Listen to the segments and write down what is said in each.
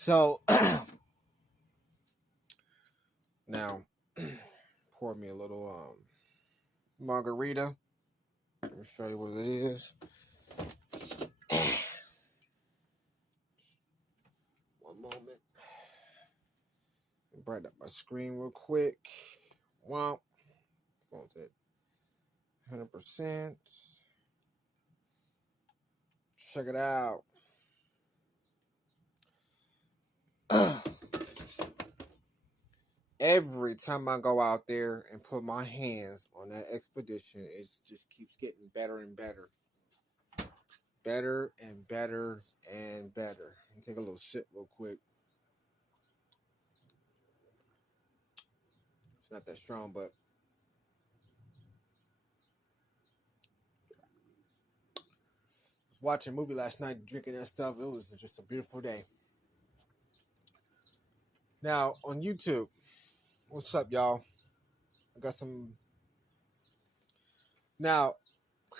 So now pour me a little margarita. Let me show you what it is. One moment. Brighten up my screen real quick. Wow. Phone's at 100%. Check it out. Every time I go out there and put my hands on that expedition, it just keeps getting better and better. Better and better and better. Take a little sip real quick. It's not that strong, but I was watching a movie last night, drinking that stuff. It was just a beautiful day. Now, on YouTube, what's up, y'all? I got some. Now,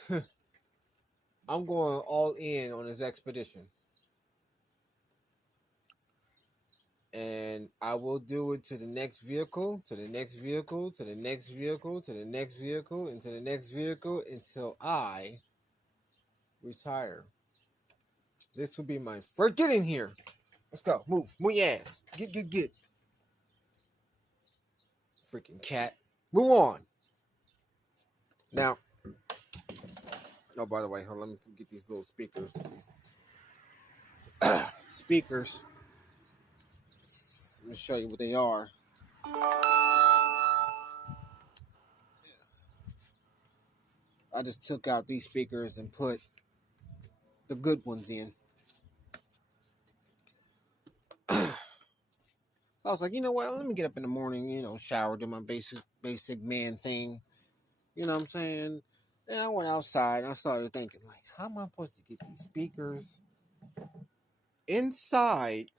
I'm going all in on this expedition. And I will do it to the next vehicle, to the next vehicle, to the next vehicle, to the next vehicle, and to the next vehicle until I retire. This will be my first. Get in here. Let's go. Move your ass. Get. Freaking cat. Move on. Now. Oh, by the way, hold on. Let me get these little speakers. Speakers. Let me show you what they are. I just took out these speakers and put the good ones in. I was like, you know what? Let me get up in the morning, shower, do my basic man thing. You know what I'm saying? And I went outside and I started thinking, like, how am I supposed to get these speakers inside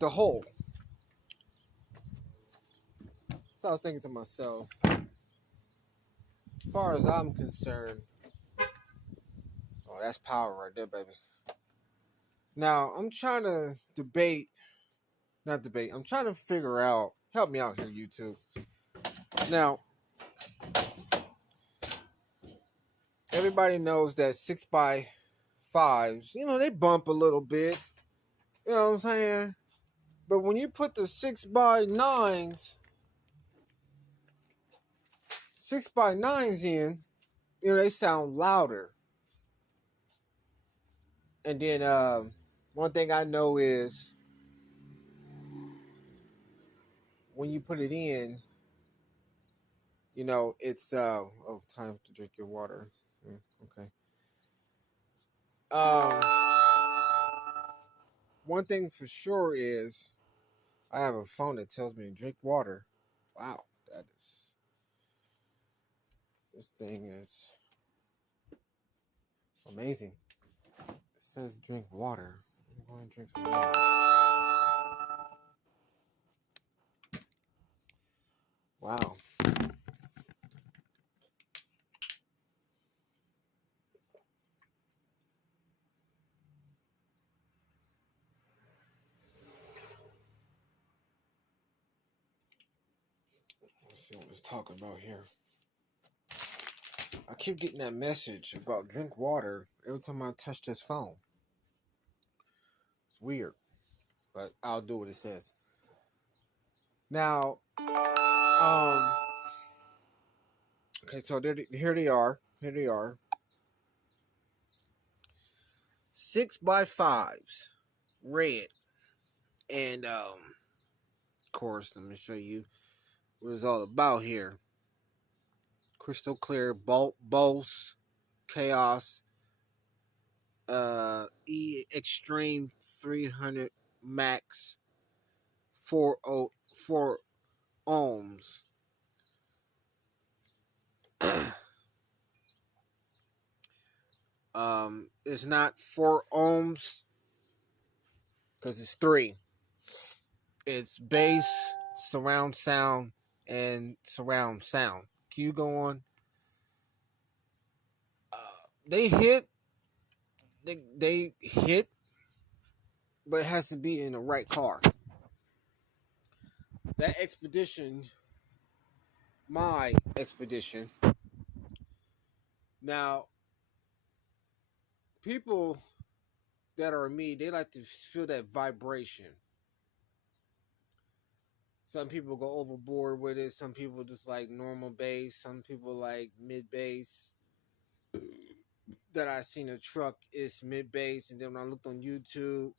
the hole? So I was thinking to myself, as far as I'm concerned, oh, that's power right there, baby. Now, I'm trying to I'm trying to figure out, help me out here, YouTube. Now, everybody knows that 6x5s, they bump a little bit. You know what I'm saying? But when you put the 6x9s in, they sound louder. And then one thing I know is when you put it in, it's time to drink your water. Okay. One thing for sure is I have a phone that tells me to drink water. Wow, this thing is amazing. It says drink water. I'm going to drink some water. Wow. Let's see what it's talking about here. I keep getting that message about drink water every time I touch this phone. It's weird, but I'll do what it says. Now, okay, so here they are. 6x5s, red, and of course, let me show you what it's all about here. Crystal clear, Bose, Chaos, E Extreme 300 Max, 4 ohms. It's not 4 ohms because it's 3. It's bass, surround sound, and surround sound. Can you go on? They hit but it has to be in the right car. That expedition, my expedition. Now, people that are me, they like to feel that vibration. Some people go overboard with it. Some people just like normal bass. Some people like mid bass. That I seen a truck is mid bass, and then when I looked on YouTube,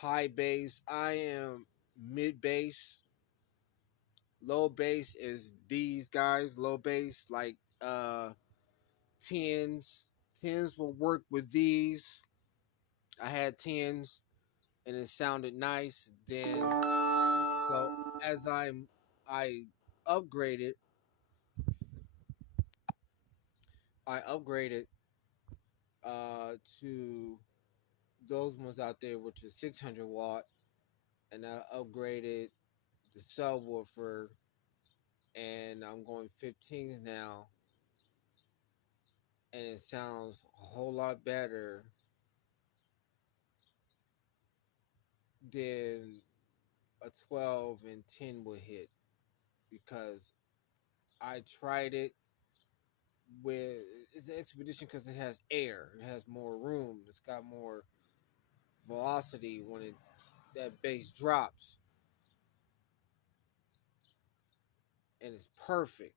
high bass. I am mid bass. Low bass is these guys. Low bass like tens. Tens will work with these. I had tens, and it sounded nice. Then so as I upgraded, I upgraded to those ones out there, which is 600 watt, and I upgraded the subwoofer, and I'm going 15s now, and it sounds a whole lot better than a 12 and 10 would hit, because I tried it with it's an expedition because it has air, it has more room, it's got more velocity when it that bass drops, and it's perfect.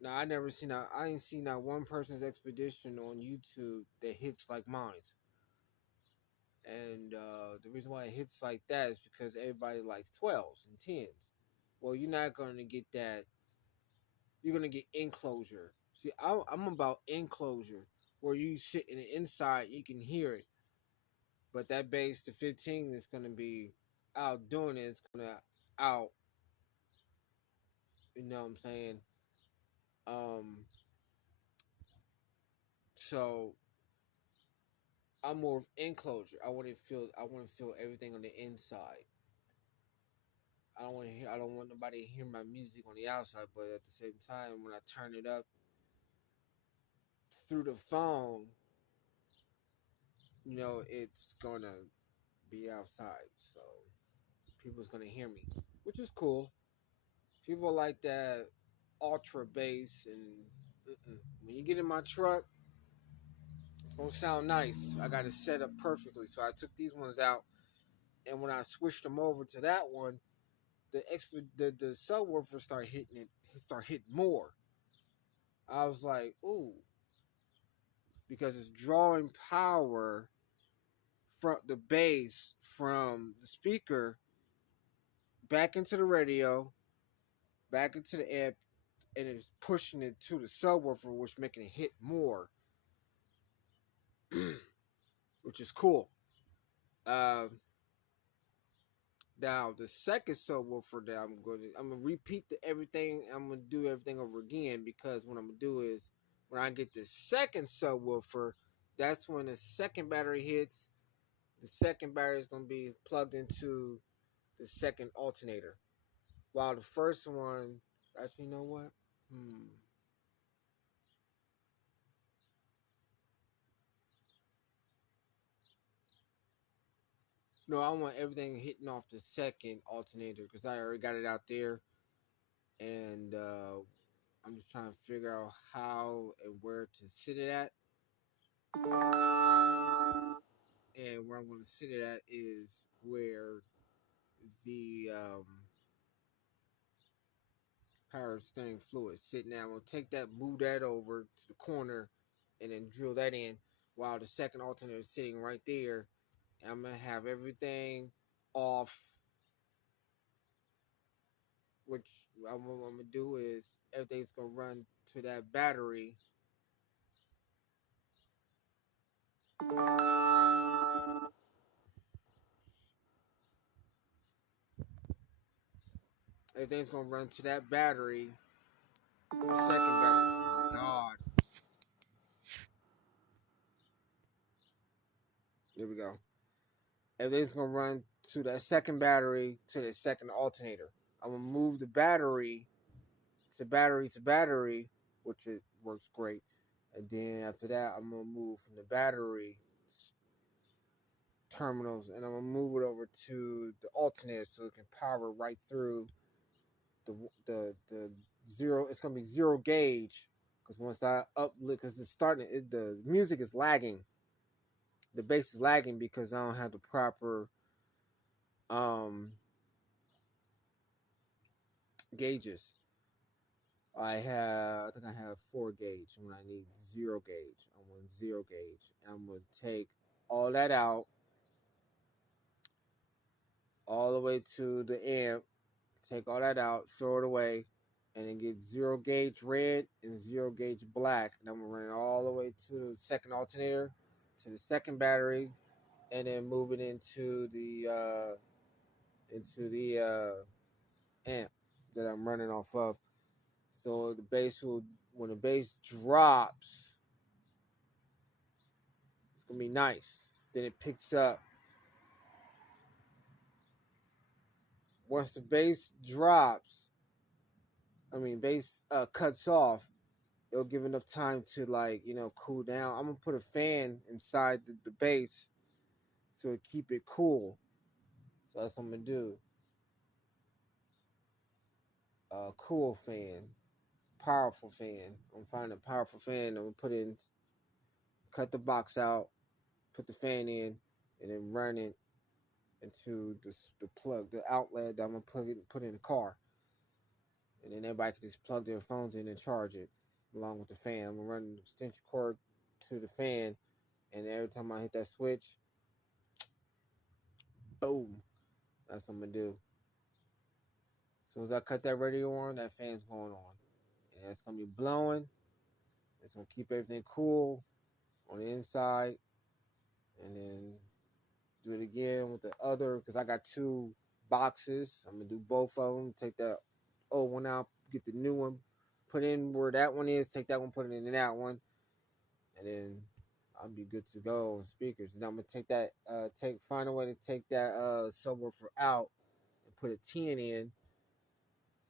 Now I ain't seen not one person's expedition on YouTube that hits like mine's. And the reason why it hits like that is because everybody likes 12s and 10s. Well, you're not going to get that. You're going to get enclosure. See, I'm about enclosure where you sit in the inside, you can hear it. But that bass, the 15, is going to be out doing it. It's going to out, you know what I'm saying? Um, so I'm more of enclosure. I want to feel everything on the inside. I don't want nobody to hear my music on the outside, but at the same time when I turn it up through the phone, it's gonna be outside. So people's gonna hear me, which is cool. People like that ultra bass, and when you get in my truck, it's gonna sound nice. I got it set up perfectly. So I took these ones out, and when I switched them over to that one, the subwoofer started hitting it. It started hitting more. I was like, ooh, because it's drawing power from the bass from the speaker back into the radio, back into the amp, and it's pushing it to the subwoofer, which making it hit more, which is cool. Uh, Now the second subwoofer that I'm gonna repeat everything. I'm gonna do everything over again, because what I'm gonna do is when I get the second subwoofer, that's when the second battery hits. The second battery is gonna be plugged into the second alternator, while the first one, actually, you know what? No, I want everything hitting off the second alternator because I already got it out there, and I'm just trying to figure out how and where to sit it at. And where I'm going to sit it at is where the power steering fluid is sitting at. I'm going to take that, move that over to the corner, and then drill that in, while the second alternator is sitting right there. And I'm going to have everything off, which what I'm going to do is everything's going to run to that battery. Everything's going to run to that battery. The second battery. Oh my God. There we go. Everything's going to run to that second battery to the second alternator. I'm going to move the battery to battery, which it works great. And then after that, I'm going to move from the battery terminals, and I'm gonna move it over to the alternator so it can power right through the zero. It's gonna be zero gauge because once I uplift, because the music is lagging, the bass is lagging because I don't have the proper um gauges. I think I have 4 gauge when I need zero gauge. I want zero gauge. I'm gonna take all that out, all the way to the amp. Take all that out, throw it away, and then get zero gauge red and zero gauge black. And I'm gonna run it all the way to the second alternator, to the second battery, and then move it into the amp that I'm running off of. So the bass will, when the bass drops, it's gonna be nice. Then it picks up. Once the bass drops, bass cuts off. It'll give enough time to cool down. I'm gonna put a fan inside the bass so it keep it cool. So that's what I'm gonna do. Cool fan, powerful fan. I'm finding a powerful fan. I'm gonna cut the box out, put the fan in, and then run it into the plug, the outlet that I'm gonna put in the car, and then everybody can just plug their phones in and charge it along with the fan. I'm gonna run the extension cord to the fan, and every time I hit that switch, boom, that's what I'm gonna do. As soon as I cut that radio on, that fan's going on, and it's gonna be blowing. It's gonna keep everything cool on the inside, and then do it again with the other because I got 2 boxes. I'm gonna do both of them. Take that old one out, get the new one, put in where that one is. Take that one, put it in that one, and then I'll be good to go on speakers. And I'm gonna take that, find a way to take that subwoofer out and put a 10 in.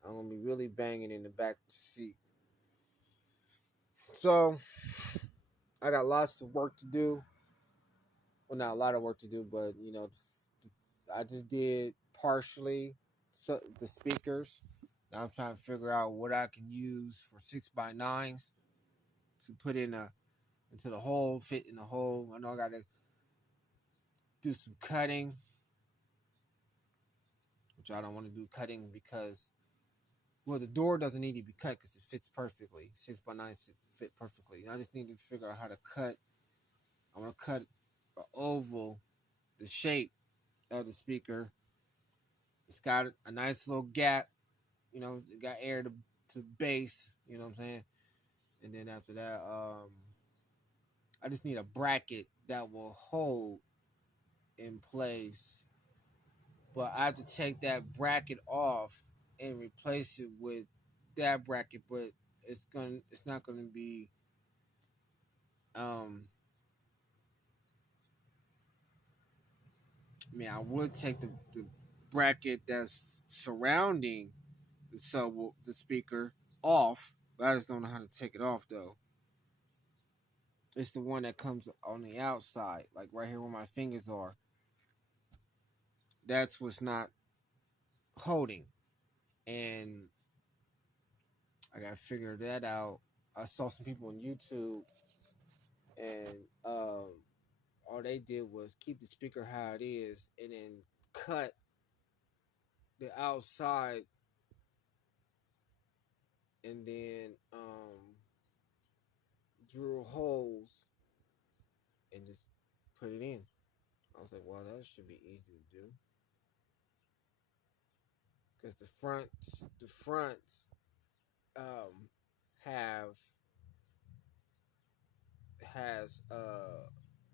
I'm gonna be really banging in the back seat. So I got lots of work to do. Well, not a lot of work to do, but I just did partially the speakers. Now I'm trying to figure out what I can use for 6x9s to put into the hole, fit in the hole. I know I got to do some cutting, which I don't want to do cutting because the door doesn't need to be cut because it fits perfectly. 6x9s fit perfectly. I just need to figure out how to cut. I'm gonna cut an oval, the shape of the speaker. It's got a nice little gap. It got air to base. You know what I'm saying? And then after that, I just need a bracket that will hold in place. But I have to take that bracket off and replace it with that bracket. But it's not gonna be um. I would take the bracket that's surrounding the speaker off, but I just don't know how to take it off though. It's the one that comes on the outside, like right here where my fingers are. That's what's not holding, and I gotta figure that out. I saw some people on YouTube, and all they did was keep the speaker how it is, and then cut the outside, and then drill holes and just put it in. I was like, well, that should be easy to do because the fronts um have has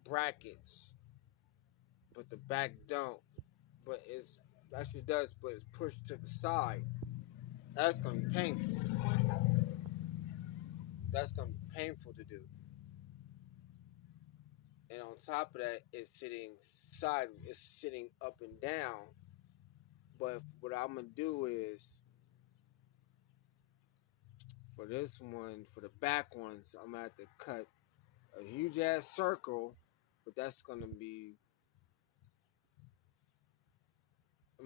brackets, but the back don't. But it's actually does, but it's pushed to the side. That's gonna be painful. That's gonna be painful to do. And on top of that, it's sitting up and down. But what I'm gonna do is for this one, for the back ones, I'm gonna have to cut a huge ass circle, but that's gonna be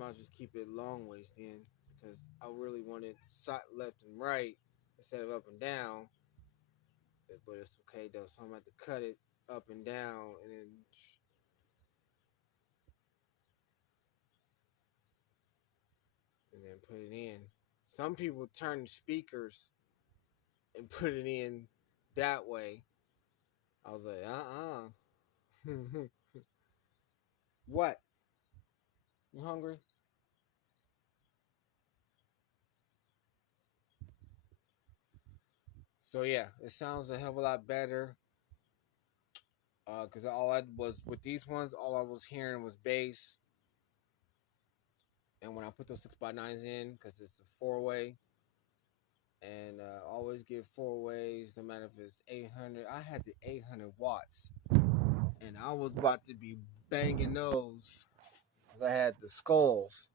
might just keep it long ways then, because I really wanted side left and right instead of up and down. But it's okay though, so I'm gonna have to cut it up and down and then put it in. Some people turn speakers and put it in that way. I was like, What? You hungry? So yeah, it sounds a hell of a lot better. Because all I was with these ones, all I was hearing was bass. And when I put those 6x9s in, because it's a 4-way, and always get 4 ways, no matter if it's 800. I had the 800 watts, and I was about to be banging those because I had the skulls,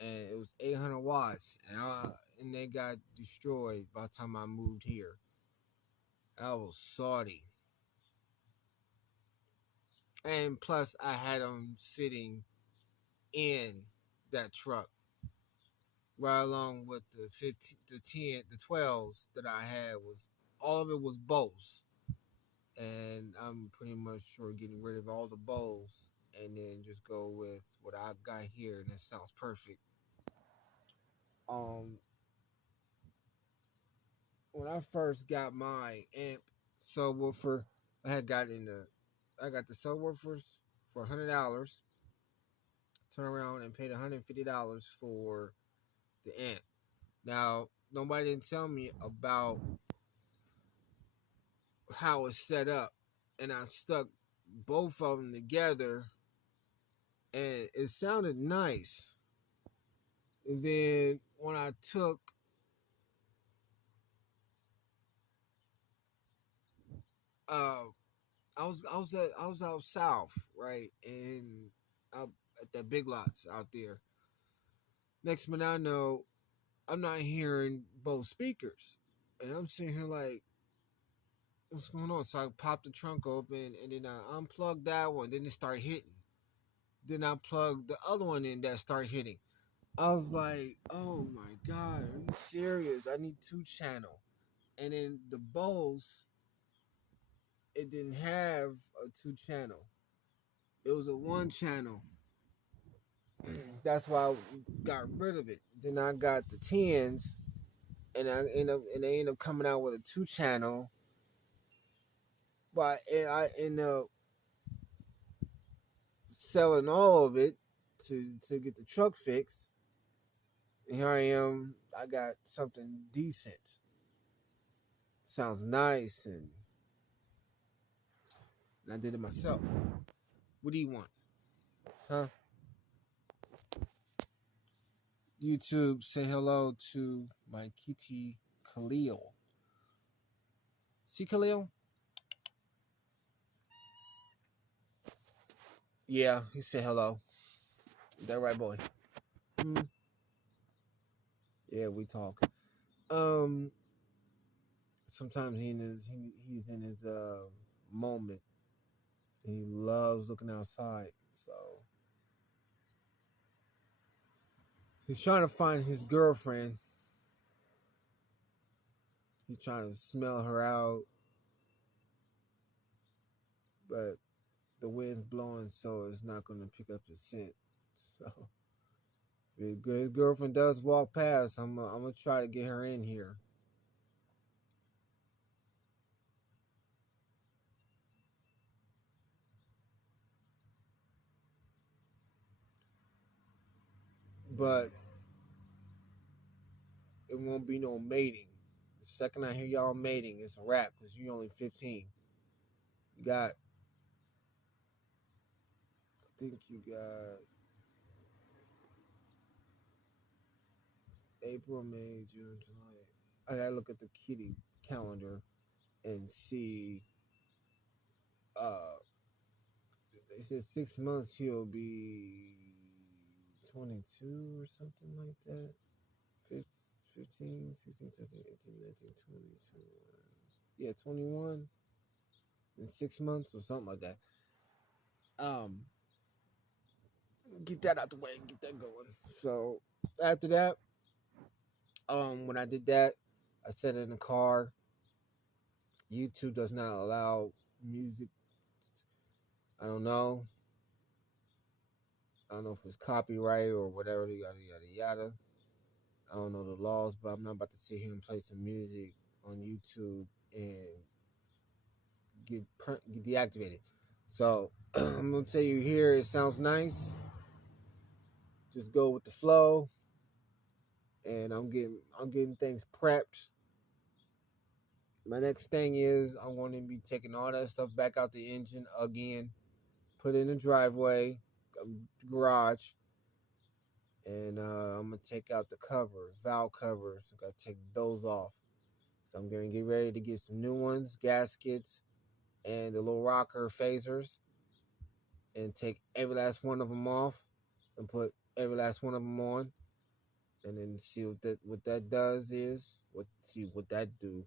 and it was 800 watts, and they got destroyed by the time I moved here. I was salty, and plus I had them sitting in that truck right along with the 15, the 10, the 12s that I had was all of it was Bose, and I'm pretty much sure getting rid of all the Bose and then just go with what I got here, and it sounds perfect. Um, when I first got my amp subwoofer, I got the subwoofers for $100. Turn around and paid $150 for the amp. Now, nobody didn't tell me about how it's set up, and I stuck both of them together, and it sounded nice. And then when I took, uh, I was out south, right, and out at that Big Lots out there. Next minute I know, I'm not hearing both speakers, and I'm sitting here like, what's going on? So I popped the trunk open, and then I unplugged that one. Then it started hitting. Then I plugged the other one in that started hitting. I was like, oh my God, are you serious? I need 2 channel. And then the Bose, it didn't have a 2 channel. It was a 1 channel. That's why I got rid of it. Then I got the 10s, and they end up coming out with a 2 channel. But I end up selling all of it to get the truck fixed. And here I am. I got something decent. Sounds nice, and I did it myself. What do you want? Huh? YouTube, say hello to my kitty Khalil. See Khalil? Yeah, he said hello. That right, boy? Mm, yeah, we talk. Um, sometimes he's in his moment, and he loves looking outside. So he's trying to find his girlfriend. He's trying to smell her out, but the wind's blowing, so it's not going to pick up the scent. So if his girlfriend does walk past, I'm gonna try to get her in here. But it won't be no mating. The second I hear y'all mating, it's a wrap because you're only 15. You got, I think you got April, May, June, July. I gotta look at the kitty calendar and see. Uh, they said 6 months he'll be 22 or something like that. 15, 16, 17, 18, 19, 20, 21. Yeah, 21 in 6 months or something like that. Um, get that out the way and get that going. So after that, when I did that, I set it in the car. YouTube does not allow music. I don't know. I don't know if it's copyright or whatever, yada yada yada. I don't know the laws, but I'm not about to sit here and play some music on YouTube and get deactivated. So I'm gonna tell you here. It sounds nice. Just go with the flow, and I'm getting things prepped. My next thing is I'm going to be taking all that stuff back out the engine again, put it in the driveway, garage, and I'm gonna take out the cover, valve covers. I gotta take those off. So I'm gonna get ready to get some new ones, gaskets, and the little rocker phasers, and take every last one of them off, and put every last one of them on, and then see what that does is see what that do.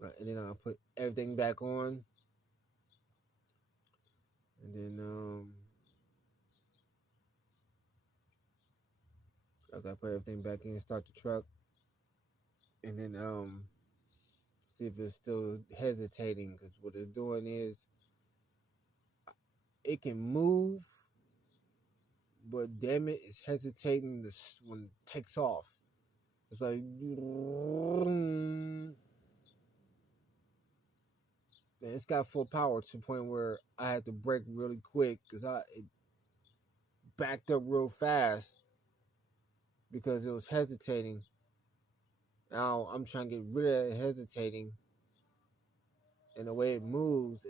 Right, and then I'll put everything back on, and then I gotta put everything back in, start the truck, and then see if it's still hesitating. Because what it's doing is it can move, but damn it, it's hesitating when it takes off. It's like it's got full power to the point where I had to brake really quick because it backed up real fast because it was hesitating. Now I'm trying to get rid of that hesitating, and the way it moves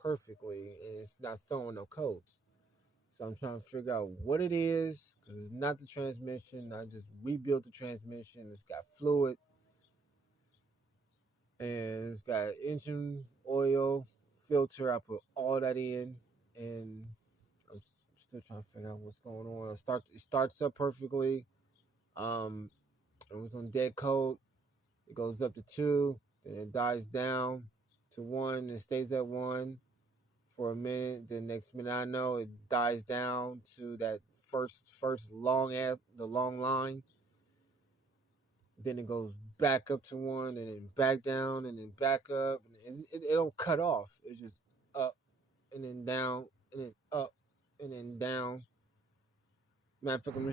perfectly, and it's not throwing no codes. So I'm trying to figure out what it is because it's not the transmission. I just rebuilt the transmission. It's got fluid and it's got engine oil filter. I put all that in, and I'm still trying to figure out what's going on. It starts up perfectly. It was on dead code. It goes up to 2, then it dies down to 1, and stays at 1 for a minute. The next minute I know it dies down to that first the long line. Then it goes back up to 1, and then back down, and then back up. And it don't cut off. It's just up and then down and then up and then down. Matter of fact, I'm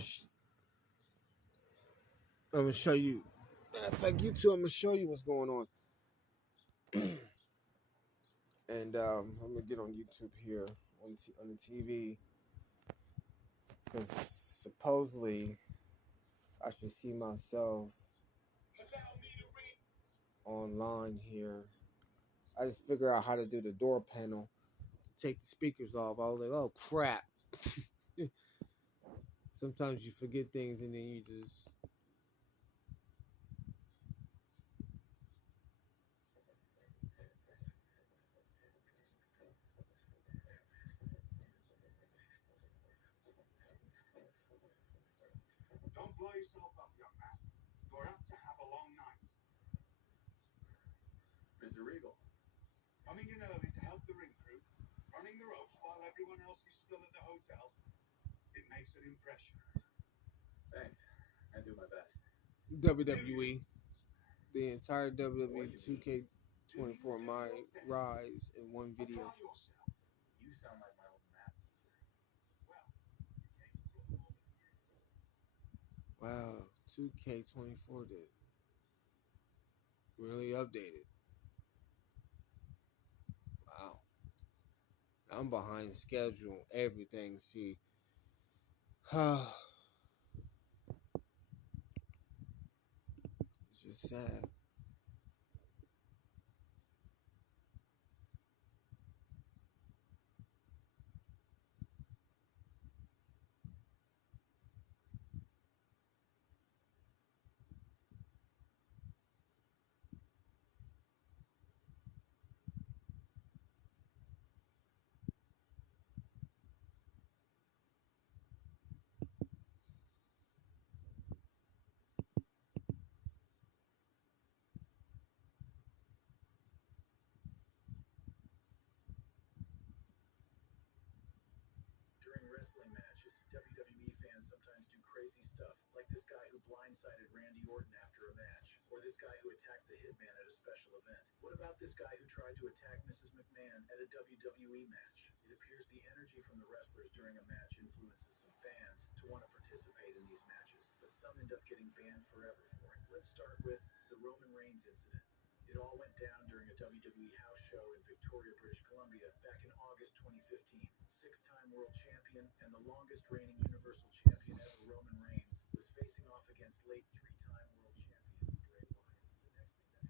gonna show you. Matter of fact, you two, I'm gonna show you what's going on. And I'm gonna get on YouTube here on the TV because supposedly I should see myself online here. I just figure out how to do the door panel to take the speakers off. I was like, oh crap. Sometimes you forget things and then you just don't blow yourself up, young man. You're apt to have a long night. Mr. Regal. Coming in early to help the ring crew, running the ropes while everyone else is still at the hotel. It makes an impression. Thanks. I do my best. WWE. The entire WWE 2K24 My Rise in one video. You sound like my old math teacher. Wow, 2K24 did really updated. Wow. I'm behind schedule, everything. See, it's just sad. blindsided Randy Orton after a match, or this guy who attacked the Hitman at a special event? What about this guy who tried to attack Mrs. McMahon at a WWE match? It appears the energy from the wrestlers during a match influences some fans to want to participate in these matches, but some end up getting banned forever for it. Let's start with the Roman Reigns incident. It all went down during a WWE house show in Victoria, British Columbia back in August 2015. Six-time world champion and the longest reigning Universal Champion ever, Roman Reigns, was facing off against late three-time world champion Bray Wyatt. The next thing that happened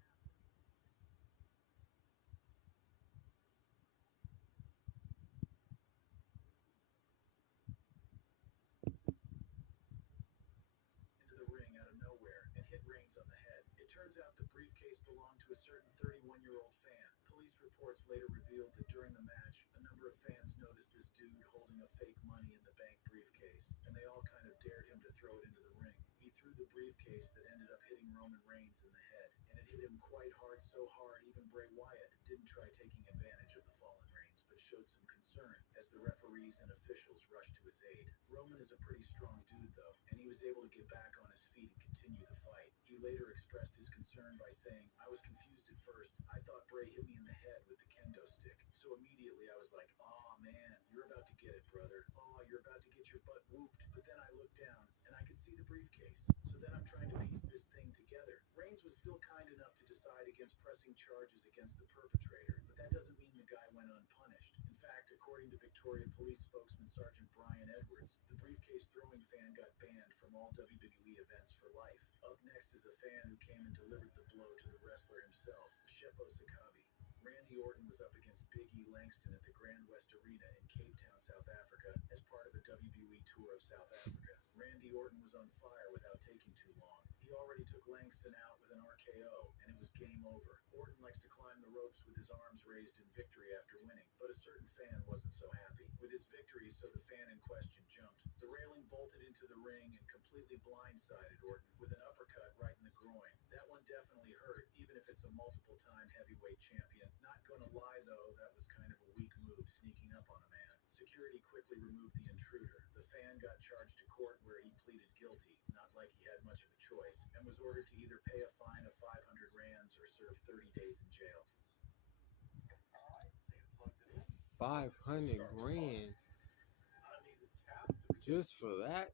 into the ring out of nowhere and hit Reigns on the head. It turns out the briefcase belonged to a certain 31-year-old fan. Police reports later revealed that during the match, a number of fans noticed this dude holding a fake money in the bank briefcase, and they all kind of dared him to throw it into the ring. He threw the briefcase that ended up hitting Roman Reigns in the head, and it hit him quite hard, so hard even Bray Wyatt didn't try taking advantage of the fallen Reigns, but showed some concern as the referees and officials rushed to his aid. Roman is a pretty strong dude, though, and he was able to get back on his feet and continue the fight. He later expressed his concern by saying, "I was confused at first. I thought Bray hit me in the head with the kendo stick. So immediately I was like, oh man, you're about to get it, brother. Oh, you're about to get your butt whooped." But then I looked down and I could see the briefcase. So then I'm trying to piece this thing together. Reigns was still kind enough to decide against pressing charges against the perpetrator, but that doesn't mean the guy went unpunished. In fact, according to Victoria Police spokesman Sergeant Brian Edwards, the briefcase throwing fan got banned from all WWE events for life. Up next is a fan who came and delivered the blow to the wrestler himself, Sheppo Sakabi. Randy Orton was up against Big E Langston at the Grand West Arena in Cape Town, South Africa, as part of a WWE tour of South Africa. Randy Orton was on fire without taking too long. He already took Langston out with an RKO, and it was game over. Orton likes to climb the ropes with his arms raised in victory after winning, but a certain fan wasn't so happy with his victory, so the fan in question jumped. The railing bolted into the ring and completely blindsided Orton with an uppercut right in the groin. That one definitely hurt, even if it's a multiple-time heavyweight champion. Not gonna lie, though, that was kind of a weak move, sneaking up on a man. Security quickly removed the intruder. The fan got charged to court where he pleaded guilty, not like he had much of a choice, and was ordered to either pay a fine of 500 rands or serve 30 days in jail. 500 grand just for that?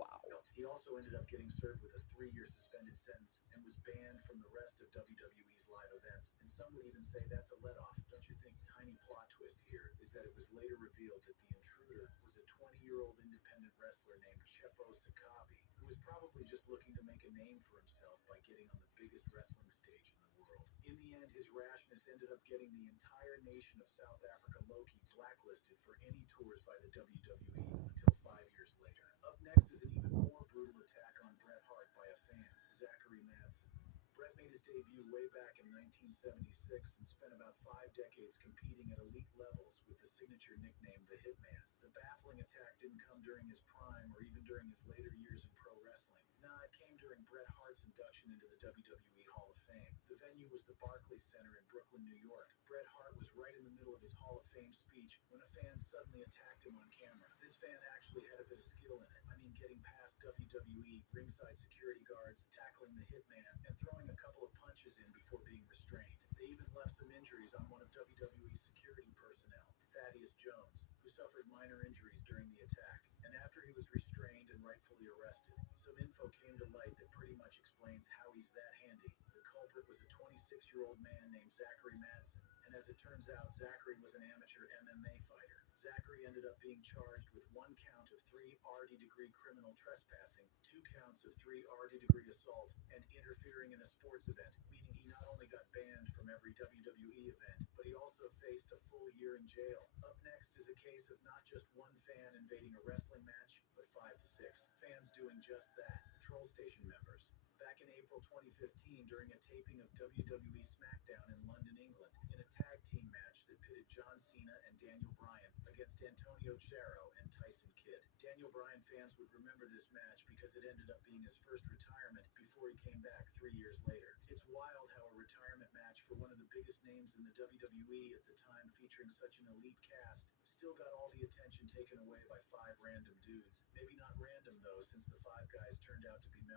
Wow. He also ended up getting served with a 3-year suspended sentence and was banned from the rest of WWE's live events. And some would even say that's a let-off. Don't you think? Tiny plot twist here is that it was later revealed that the intruder was a 20-year-old independent wrestler named Sheppo Sakabi, who was probably just looking to make a name for himself by getting on the biggest wrestling stage in the world. In the end, his rashness ended up getting the entire nation of South Africa Loki blacklisted for any tours by the WWE until 5 years later. Up next is an even more brutal attack on Bret Hart by a fan, Zachary Madsen. Bret made his debut way back in 1976 and spent about 5 decades competing at elite levels with the signature nickname the Hitman. The baffling attack didn't come during his prime or even during his later years in pro wrestling. Nah, it came during Bret Hart's induction into the WWE Hall of Fame. The venue was the Barclays Center in Brooklyn, New York. Bret Hart was right in the middle of his Hall of Fame speech when a fan suddenly attacked him on camera. This fan actually had a bit of skill in it. I mean, getting past WWE, ringside security guards, tackling the Hitman, and throwing a couple of punches in before being restrained. They even left some injuries on one of WWE's security personnel, Thaddeus Jones, who suffered minor injuries during the attack. And after he was restrained and rightfully arrested, some info came to light that pretty much explains how he's that handy. The culprit was a 26-year-old man named Zachary Madsen, and as it turns out, Zachary was an amateur MMA fighter. Zachary ended up being charged with 1 count of 3 RD-degree criminal trespassing, 2 counts of 3 RD-degree assault, and interfering in a sports event, meaning he not only got banned from every WWE event, but he also faced a full year in jail. Up next is a case of not just one fan invading a wrestling match, but 5 to 6 fans doing just that. Troll Station members. Back in April 2015, during a taping of WWE SmackDown in London, England, in a tag team match that pitted John Cena and Daniel Bryan against Antonio Cerro and Tyson Kidd. Daniel Bryan fans would remember this match because it ended up being his first retirement before he came back 3 years later. It's wild how a retirement match for one of the biggest names in the WWE at the time, featuring such an elite cast, still got all the attention taken away by 5 random dudes. Maybe not random though, since the 5 guys turned out to be members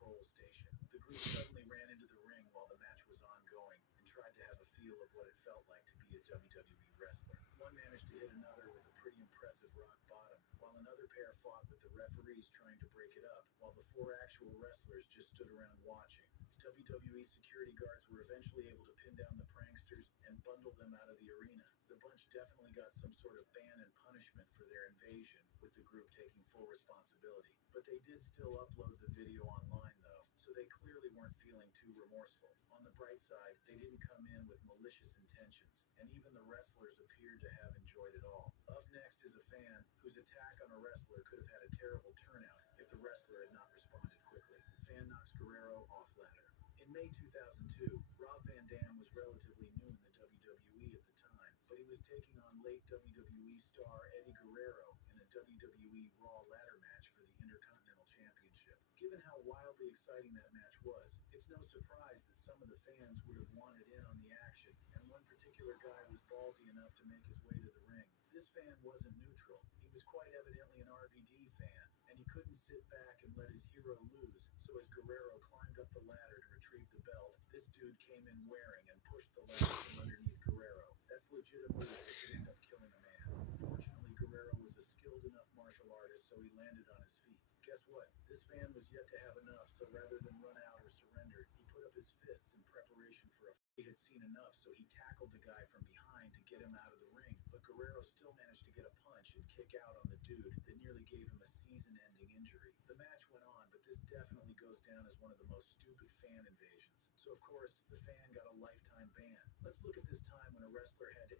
control station. The group suddenly ran into the ring while the match was ongoing and tried to have a feel of what it felt like to be a WWE wrestler. One managed to hit another with a pretty impressive rock bottom, while another pair fought with the referees trying to break it up, while the four actual wrestlers just stood around watching. WWE security guards were eventually able to pin down the pranksters and bundle them out of the arena. The bunch definitely got some sort of ban and punishment for their invasion, with the group taking full responsibility. But they did still upload the video online though, so they clearly weren't feeling too remorseful. On the bright side, they didn't come in with malicious intentions, and even the wrestlers appeared to have enjoyed it all. Up next is a fan whose attack on a wrestler could have had a terrible turnout if the wrestler had not responded quickly. Fan knocks Guerrero off ladder. In May 2002, Rob Van Dam was relatively new in the WWE at the time, but he was taking on late WWE star Eddie Guerrero in a WWE Raw ladder match for the Intercontinental Championship. Given how wildly exciting that match was, it's no surprise that some of the fans would have wanted in on the action, and one particular guy was ballsy enough to make his way to the ring. This fan wasn't neutral. He was quite evidently an RVD fan, and he couldn't sit back and let his hero lose, so as Guerrero climbed up the ladder to retrieve the belt, this dude came in wearing and pushed the ladder from underneath Guerrero. That's legit a move that could end up killing a man. Fortunately, Guerrero was a skilled enough martial artist, so he landed on his feet. Guess what? This fan was yet to have enough, so rather than run out or surrender, he put up his fists in preparation for a fight. He had seen enough, so he tackled the guy from behind to get him out of the ring, but Guerrero still managed to get a punch and kick out on the dude that nearly gave him a season-ending injury. The match went on, but this definitely goes down as one of the most stupid fan invasions. So of course, the fan got a lifetime ban. Let's look at this time when a wrestler had to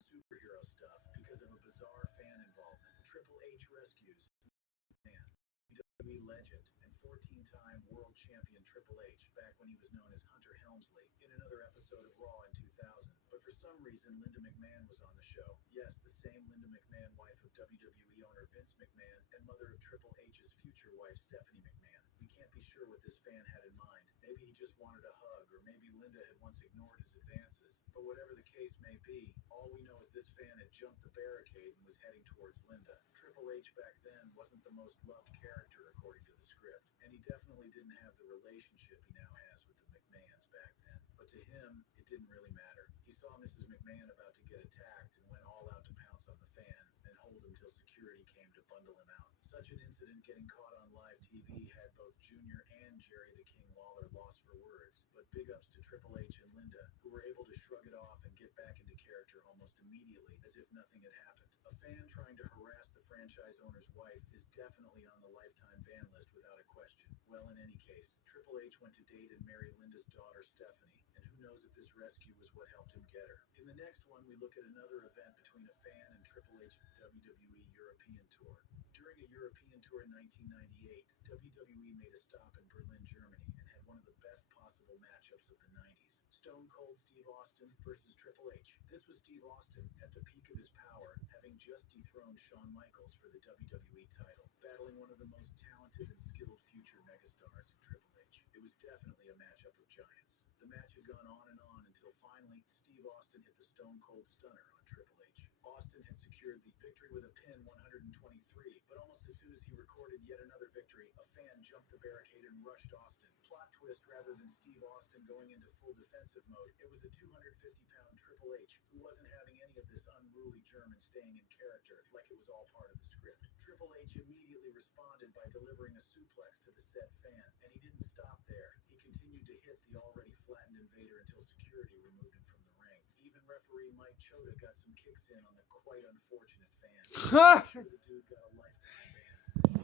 superhero stuff because of a bizarre fan involvement. Triple H rescues man, WWE legend and 14-time world champion Triple H back when he was known as Hunter Helmsley in another episode of Raw in 2000. But for some reason, Linda McMahon was on the show. Yes, the same Linda McMahon, wife of WWE owner Vince McMahon and mother of Triple H's future wife Stephanie McMahon. We can't be sure what this fan had in mind. Maybe he just wanted a hug, or maybe Linda had once ignored his advances. But whatever the case may be, all we know is this fan had jumped the barricade and was heading towards Linda. Triple H back then wasn't the most loved character according to the script, and he definitely didn't have the relationship he now has with the McMahons back then. But to him, it didn't really matter. He saw Mrs. McMahon about to get attacked and went all out to pounce on the fan and hold him till security came to bundle him out. Such an incident getting caught on live TV had both Junior and Jerry the King Lawler lost for words, but big ups to Triple H and Linda, who were able to shrug it off and get back into character almost immediately as if nothing had happened. A fan trying to harass the franchise owner's wife is definitely on the lifetime ban list without a question. Well, in any case, Triple H went to date and marry Linda's daughter Stephanie, and who knows if this rescue was what helped him get her. In the next one, we look at another event between a fan and Triple H's WWE European Tour. During a European tour in 1998, WWE made a stop in Berlin, Germany, and had one of the best possible matchups of the 90s. Stone Cold Steve Austin versus Triple H. This was Steve Austin at the peak of his power, having just dethroned Shawn Michaels for the WWE title, battling one of the most talented and skilled future megastars in Triple H. It was definitely a matchup of giants. The match had gone on and on until finally, Steve Austin hit the Stone Cold Stunner on Triple H. Austin had secured the victory with a pin 123, but almost as soon as he recorded yet another victory, a fan jumped the barricade and rushed Austin. Plot twist, rather than Steve Austin going into full defensive mode, it was a 250-pound Triple H who wasn't having any of this unruly German staying in character like it was all part of the script. Triple H immediately responded by delivering a suplex to the said fan, and he didn't stop there. He continued to hit the already flattened invader until security removed him from the ring. Even referee Mike Chota got some kicks in on the quite unfortunate fan. I'm sure the dude got a lifetime ban.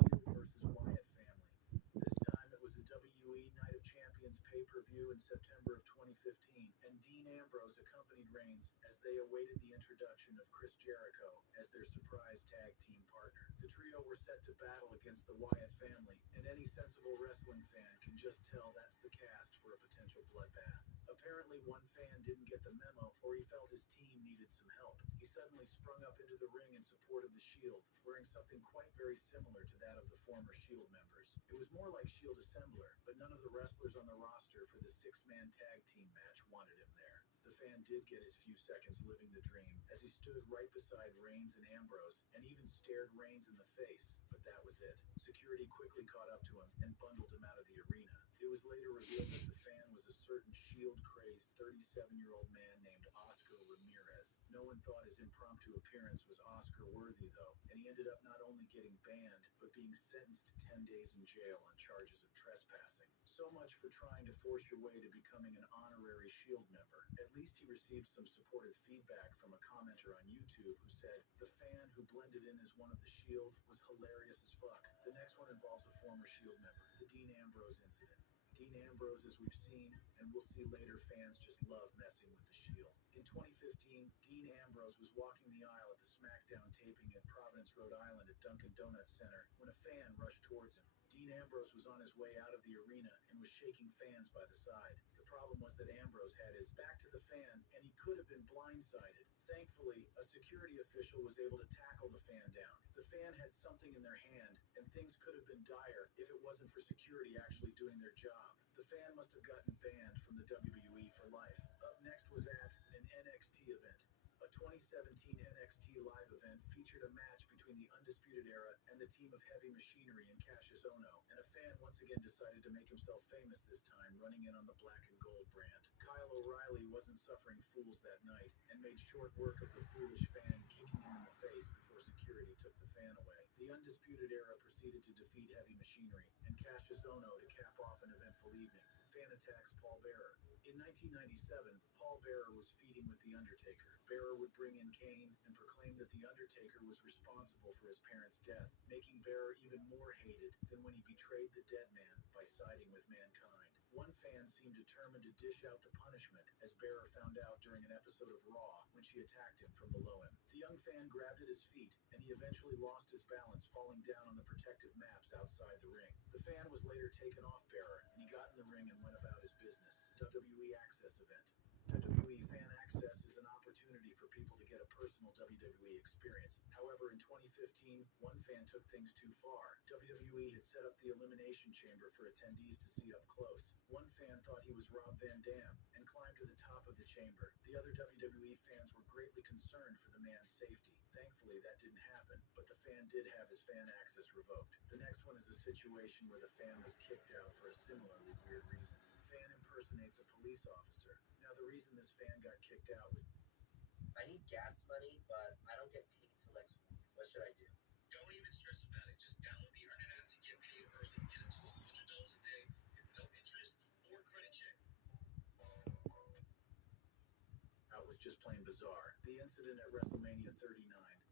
Shield versus Wyatt family. This time it was a WE Night of Champions pay-per-view in September of 2015, and Dean Ambrose accompanied Reigns as they awaited the introduction of Chris Jericho as their surprise tag team partner. The trio were set to battle against the Wyatt family, and any sensible wrestling fan can just tell that's the cast for a potential bloodbath. Apparently, one fan didn't get the memo, or he felt his team needed some help. He suddenly sprung up into the ring in support of the Shield, wearing something quite very similar to that of the former Shield members. It was more like Shield Assembler, but none of the wrestlers on the roster for the six-man tag team match wanted him there. The fan did get his few seconds living the dream as he stood right beside Reigns and Ambrose and even stared Reigns in the face, but that was it. Security quickly caught up to him and bundled him out of the arena. It was later revealed that the fan was a certain Shield-crazed 37-year-old man named Oscar Ramirez. No one thought his impromptu appearance was Oscar-worthy, though, and he ended up not only getting banned, but being sentenced to 10 days in jail on charges of trespassing. So much for trying to force your way to becoming an honorary Shield member. At least he received some supportive feedback from a commenter on YouTube who said, "The fan who blended in as one of the Shield was hilarious as fuck." The next one involves a former Shield member, the Dean Ambrose incident. Dean Ambrose, as we've seen, and we'll see later, fans just love messing with the Shield. In 2015, Dean Ambrose was walking the aisle at the SmackDown taping at Providence, Rhode Island at Dunkin' Donuts Center when a fan rushed towards him. Dean Ambrose was on his way out of the arena and was shaking fans by the side. The problem was that Ambrose had his back to the fan and he could have been blindsided. Thankfully, a security official was able to tackle the fan down. The fan had something in their hand and things could have been dire if it wasn't for security actually doing their job. The fan must have gotten banned from the WWE for life. Up next was at an NXT event. A 2017 NXT Live event featured a match between the Undisputed Era and the team of Heavy Machinery and Cassius Ohno, and a fan once again decided to make himself famous this time, running in on the black and gold brand. Kyle O'Reilly wasn't suffering fools that night and made short work of the foolish fan kicking him in the face before security took the fan away. The Undisputed Era proceeded to defeat Heavy Machinery and Cassius Ohno to cap off an eventful evening. Fan attacks Paul Bearer. In 1997, Paul Bearer was feuding with The Undertaker. Bearer would bring in Kane and proclaim that The Undertaker was responsible for his parents' death, making Bearer even more hated than when he betrayed the dead man by siding with Mankind. One fan seemed determined to dish out the punishment, as Bearer found out during an episode of Raw when she attacked him from below him. The young fan grabbed at his feet, and he eventually lost his balance, falling down on the protective maps outside the ring. The fan was later taken off Bearer, and he got in the ring and went about his business. WWE Access event. WWE Fan Access is an opportunity for people to get a personal WWE experience. However, in 2015, one fan took things too far. WWE had set up the Elimination Chamber for attendees to see up close. One fan thought he was Rob Van Dam and climbed to the top of the chamber. The other WWE fans were greatly concerned for the man's safety. Thankfully, that didn't happen, but the fan did have his fan access revoked. The next one is a situation where the fan was kicked out for a similarly weird reason. Fan impersonates a police officer. Now, the reason this fan got kicked out was, I need gas money, but I don't get paid till next week. What should I do? Don't even stress about it. Just download the Earn It app to get paid early. Get up to $100 a day with no interest or credit check. was just plain bizarre. The incident at WrestleMania 39,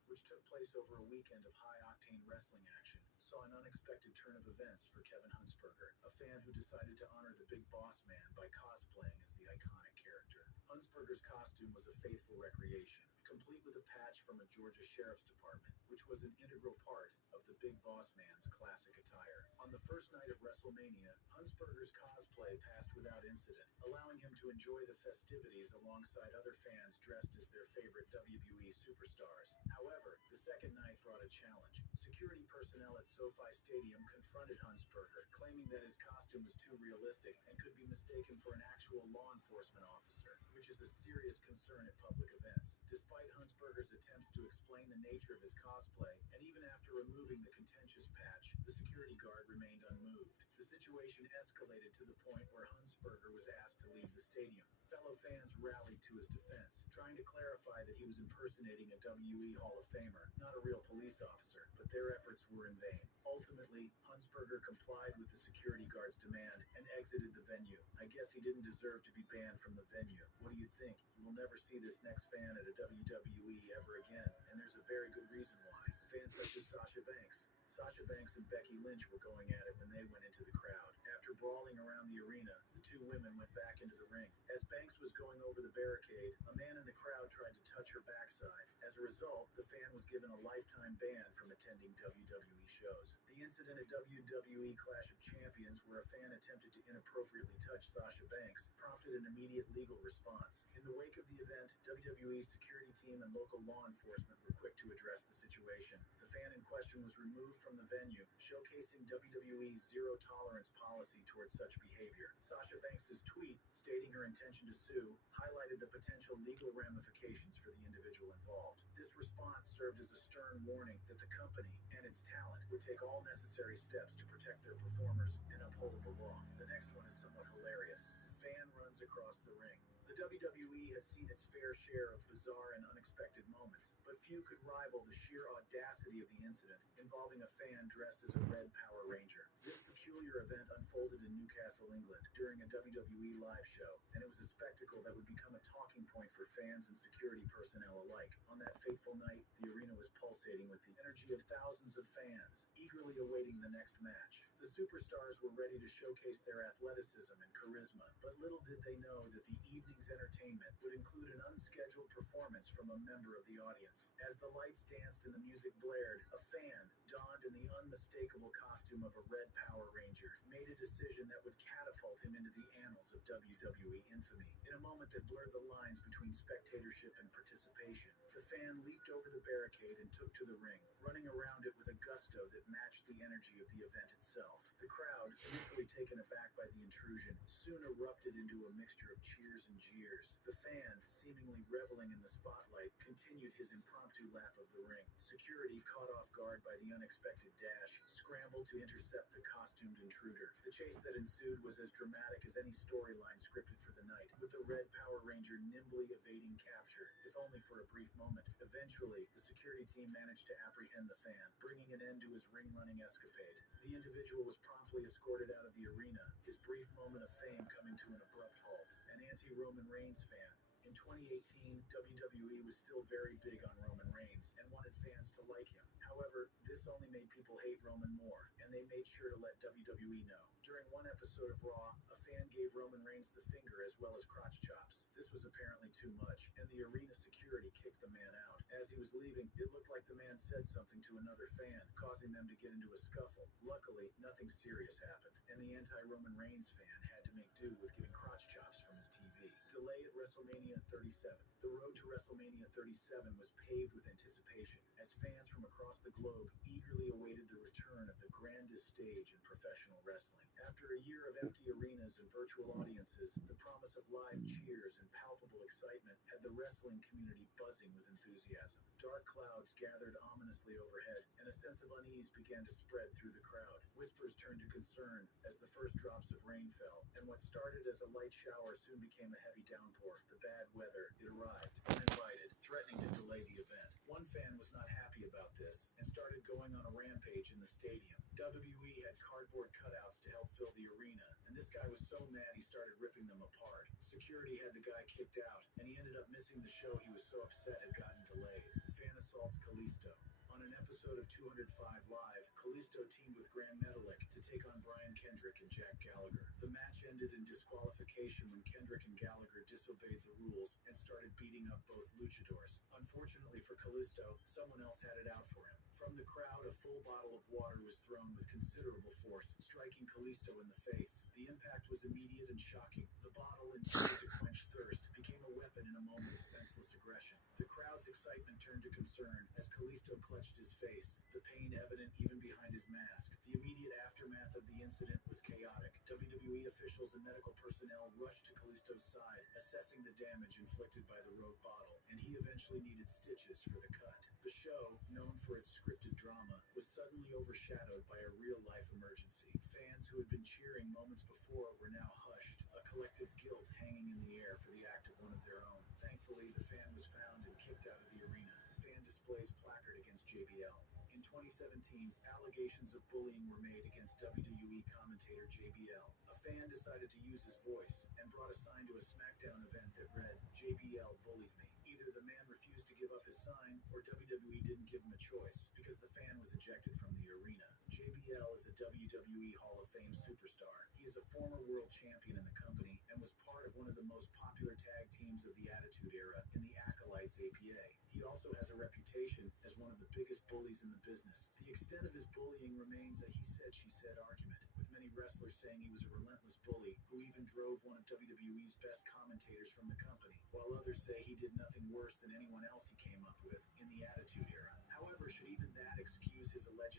which took place over a weekend of high-octane wrestling action, saw an unexpected turn of events for Kevin Huntsberger, a fan who decided to honor the Big Boss Man by cosplaying as the iconic character. Huntsberger's costume was a faithful recreation, complete with a patch from a Georgia Sheriff's Department, which was an integral part of the Big Boss Man's classic attire. On the first night of WrestleMania, Huntsberger's cosplay passed without incident, allowing him to enjoy the festivities alongside other fans dressed as their favorite WWE superstars. However, the second night brought a challenge. Security personnel at SoFi Stadium confronted Huntsberger, claiming that his costume was too realistic and could be mistaken for an actual law enforcement officer, which is a serious concern at public events. Despite Huntsberger's attempts to explain the nature of his cosplay, and even after removing the contentious patch, the security guard remained unmoved. The situation escalated to the point where Huntsberger was asked to leave the stadium. Fellow fans rallied to his defense, trying to clarify that he was impersonating a WE Hall of Famer, not a real police officer, but their efforts were in vain. Ultimately, Huntsberger complied with the security guard's demand and exited the venue. I guess he didn't deserve to be banned from the venue. What do you think? You will never see this next fan at a WWE ever again, and there's a very good reason why. Fan such as Sasha Banks. Sasha Banks and Becky Lynch were going at it when they went into the crowd. After brawling around the arena, the two women went back into the ring. As Banks was going over the barricade, a man in the crowd tried to touch her backside. As a result, the fan was given a lifetime ban from attending WWE shows. The incident at WWE Clash of Champions, where a fan attempted to inappropriately touch Sasha Banks, prompted an immediate legal response. In the wake of the event, WWE's security team and local law enforcement were quick to address the situation. The fan in question costume was removed from the venue, showcasing WWE's zero-tolerance policy towards such behavior. Sasha Banks' tweet, stating her intention to sue, highlighted the potential legal ramifications for the individual involved. This response served as a stern warning that the company and its talent would take all necessary steps to protect their performers and uphold the law. The next one is somewhat hilarious. Fan runs across the ring. The WWE has seen its fair share of bizarre and unexpected moments, but few could rival the sheer audacity of the incident involving a fan dressed as a Red Power Ranger. This peculiar event unfolded in Newcastle, England, during a WWE live show, and it was a spectacle that would become a talking point for fans and security personnel alike. On that fateful night, the arena was pulsating with the energy of thousands of fans, eagerly awaiting the next match. The superstars were ready to showcase their athleticism and charisma, but little did they know that the evening's entertainment would include an unscheduled performance from a member of the audience. As the lights danced and the music blared, a fan, donned in the unmistakable costume of a Red Power Ranger, made a decision that would catapult him into the annals of WWE infamy. In a moment that blurred the lines between spectatorship and participation, the fan leaped over the barricade and took to the ring, running around it with a gusto that matched the energy of the event itself. The crowd, initially taken aback by the intrusion, soon erupted into a mixture of cheers and jeers. The fan, seemingly reveling in the spotlight, continued his impromptu lap of the ring. Security, caught off guard by the unexpected dash, scrambled to intercept the costumed intruder. The chase that ensued was as dramatic as any storyline scripted for the night, with the Red Power Ranger nimbly evading capture, if only for a brief moment. Eventually, the security team managed to apprehend the fan, bringing an end to his ring-running escapade. The individual was promptly escorted out of the arena, his brief moment of fame coming to an abrupt halt. An anti-Roman Reigns fan. In 2018, WWE was still very big on Roman Reigns and wanted fans to like him. However, this only made people hate Roman more, and they made sure to let WWE know. During one episode of Raw, a fan gave Roman Reigns the finger as well as crotch chops. This was apparently too much, and the arena security kicked the man out. As he was leaving, it looked like the man said something to another fan, causing them to get into a scuffle. Luckily, nothing serious happened, and the anti-Roman Reigns fan had to make do with giving crotch chops from his TV. Delay at WrestleMania 37. The road to WrestleMania 37 was paved with anticipation, as fans from across the globe eagerly awaited the return of the grandest stage in professional wrestling. After a year of empty arenas and virtual audiences, the promise of live cheers and palpable excitement had the wrestling community buzzing with enthusiasm. Dark clouds gathered ominously overhead, and a sense of unease began to spread through the crowd. Whispers turned to concern as the first drops of rain fell, and what started as a light shower soon became a heavy downpour. The bad weather, it arrived, uninvited, threatening to delay the event. One fan was not happy about this and started going on a rampage in the stadium. WWE had cardboard cutouts to help fill the arena, and this guy was so mad he started ripping them apart. Security had the guy kicked out, and he ended up missing the show. He was so upset had gotten delayed. Fan assaults Kalisto. On an episode of 205 Live, Kalisto teamed with Gran Metalik to take on Brian Kendrick and Jack Gallagher. The match ended in disqualification when Kendrick and Gallagher disobeyed the rules and started beating up both luchadors. Unfortunately for Kalisto, someone else had it out for him. From the crowd, a full bottle of water was thrown with considerable force, striking Kalisto in the face. The impact was immediate and shocking. The bottle, intended to quench thirst, became a weapon in a moment of senseless aggression. The crowd's excitement turned to concern as Kalisto clutched his face, the pain evident even behind his mask. The immediate aftermath of the incident was chaotic. WWE officials and medical personnel rushed to Kalisto's side, assessing the damage inflicted by the rogue bottle, and he eventually needed stitches for the cut. The show, known for its scripted drama, was suddenly overshadowed by a real-life emergency. Fans who had been cheering moments before were now hushed, a collective guilt hanging in the air for the act of one of their own. Thankfully, the fan was found and kicked out of the arena. Fan displays placard against JBL. In 2017, allegations of bullying were made against WWE commentator JBL. A fan decided to use his voice and brought a sign to a SmackDown event that read, "JBL bullied me." Either the man refused to give up his sign, or WWE didn't give him a choice, because the fan was ejected from the arena. JBL is a WWE Hall of Fame superstar. He is a former world champion in the company and was part of one of the most popular tag teams of the Attitude Era in the Acolytes APA. He also has a reputation as one of the biggest bullies in the business. The extent of his bullying remains a he said, she said argument, with many wrestlers saying he was a relentless bully who even drove one of WWE's best commentators from the company, while others say he did nothing worse than anyone else he came up with in the Attitude Era. However, should even that excuse his alleged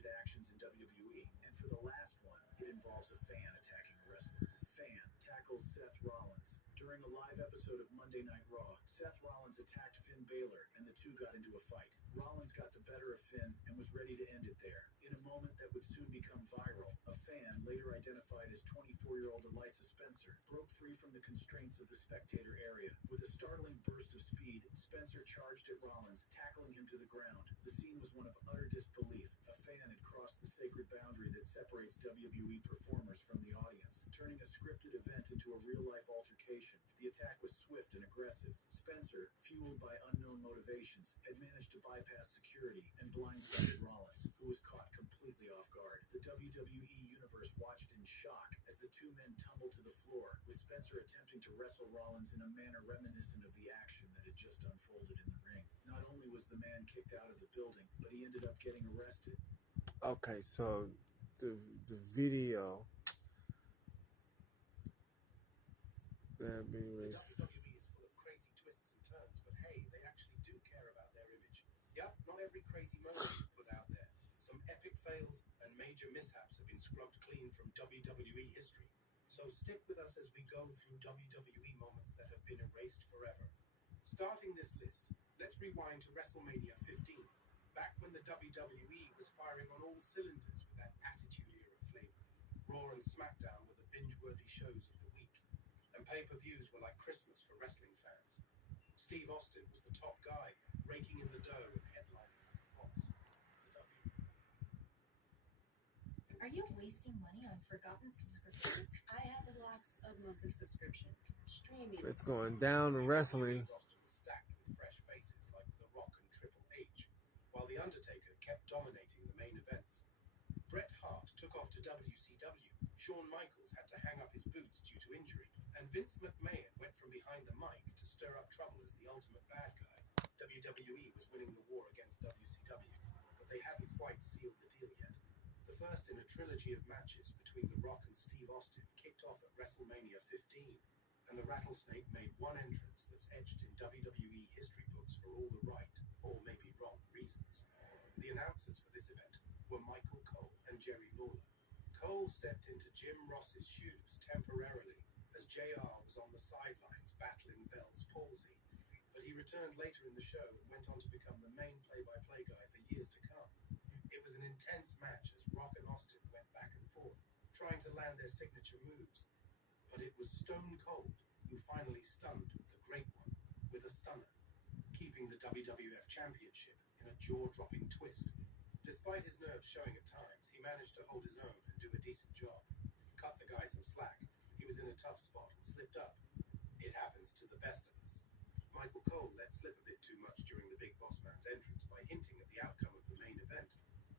During a live episode of Monday Night Raw, Seth Rollins attacked Finn Balor, and the two got into a fight. Rollins got the better of Finn and was ready to end it there. In a moment that would soon become viral, a fan, later identified as 24-year-old Elisa Spencer, broke free from the constraints of the spectator area. With a startling burst of speed, Spencer charged at Rollins, tackling him to the ground. The scene was one of utter disbelief. A fan had crossed the sacred boundary that separates WWE performers from the audience, turning a scripted event into a real-life altercation. The attack was swift and aggressive. Spencer, fueled by unknown motivations, had managed to bypass security and blindsided Rollins, who was caught completely off guard. The WWE Universe watched in shock as the two men tumbled to the floor, with Spencer attempting to wrestle Rollins in a manner reminiscent of the action that had just unfolded in the ring. Not only was the man kicked out of the building, but he ended up getting arrested. Okay, so the video that being The released. WWE is full of crazy twists and turns, but hey, they actually do care about their image. Yep, not every crazy moment is put out there. Some epic fails and major mishaps have been scrubbed clean from WWE history. So stick with us as we go through WWE moments that have been erased forever. Starting this list, let's rewind to WrestleMania 15, back when the WWE was firing on all cylinders with that Attitude Era flavor. Raw and SmackDown were the binge-worthy shows of the week, and pay-per-views were like Christmas for wrestling fans. Steve Austin was the top guy, raking in the dough and headlining like a boss. Are you wasting money on forgotten subscriptions? I have lots of monthly subscriptions. Streaming. It's going down in wrestling. Roster was stacked with fresh faces like The Rock and Triple H, while The Undertaker kept dominating the main events. Bret Hart took off to WCW. Shawn Michaels had to hang up his boots due to injury, and Vince McMahon went from behind the mic to stir up trouble as the ultimate bad guy. WWE was winning the war against WCW, but they hadn't quite sealed the deal yet. The first in a trilogy of matches between The Rock and Steve Austin kicked off at WrestleMania 15, and the Rattlesnake made one entrance that's etched in WWE history books for all the right, or maybe wrong, reasons. The announcers for this event were Michael Cole and Jerry Lawler. Cole stepped into Jim Ross's shoes temporarily as JR was on the sidelines battling Bell's palsy, but he returned later in the show and went on to become the main play-by-play guy for years to come. It was an intense match as Rock and Austin went back and forth, trying to land their signature moves, but it was Stone Cold who finally stunned the Great One with a stunner, keeping the WWF Championship in a jaw-dropping twist. Despite his nerves showing at times, he managed to hold his own and do a decent job. Cut the guy some slack. He was in a tough spot and slipped up. It happens to the best of us. Michael Cole let slip a bit too much during the Big Boss Man's entrance by hinting at the outcome of the main event.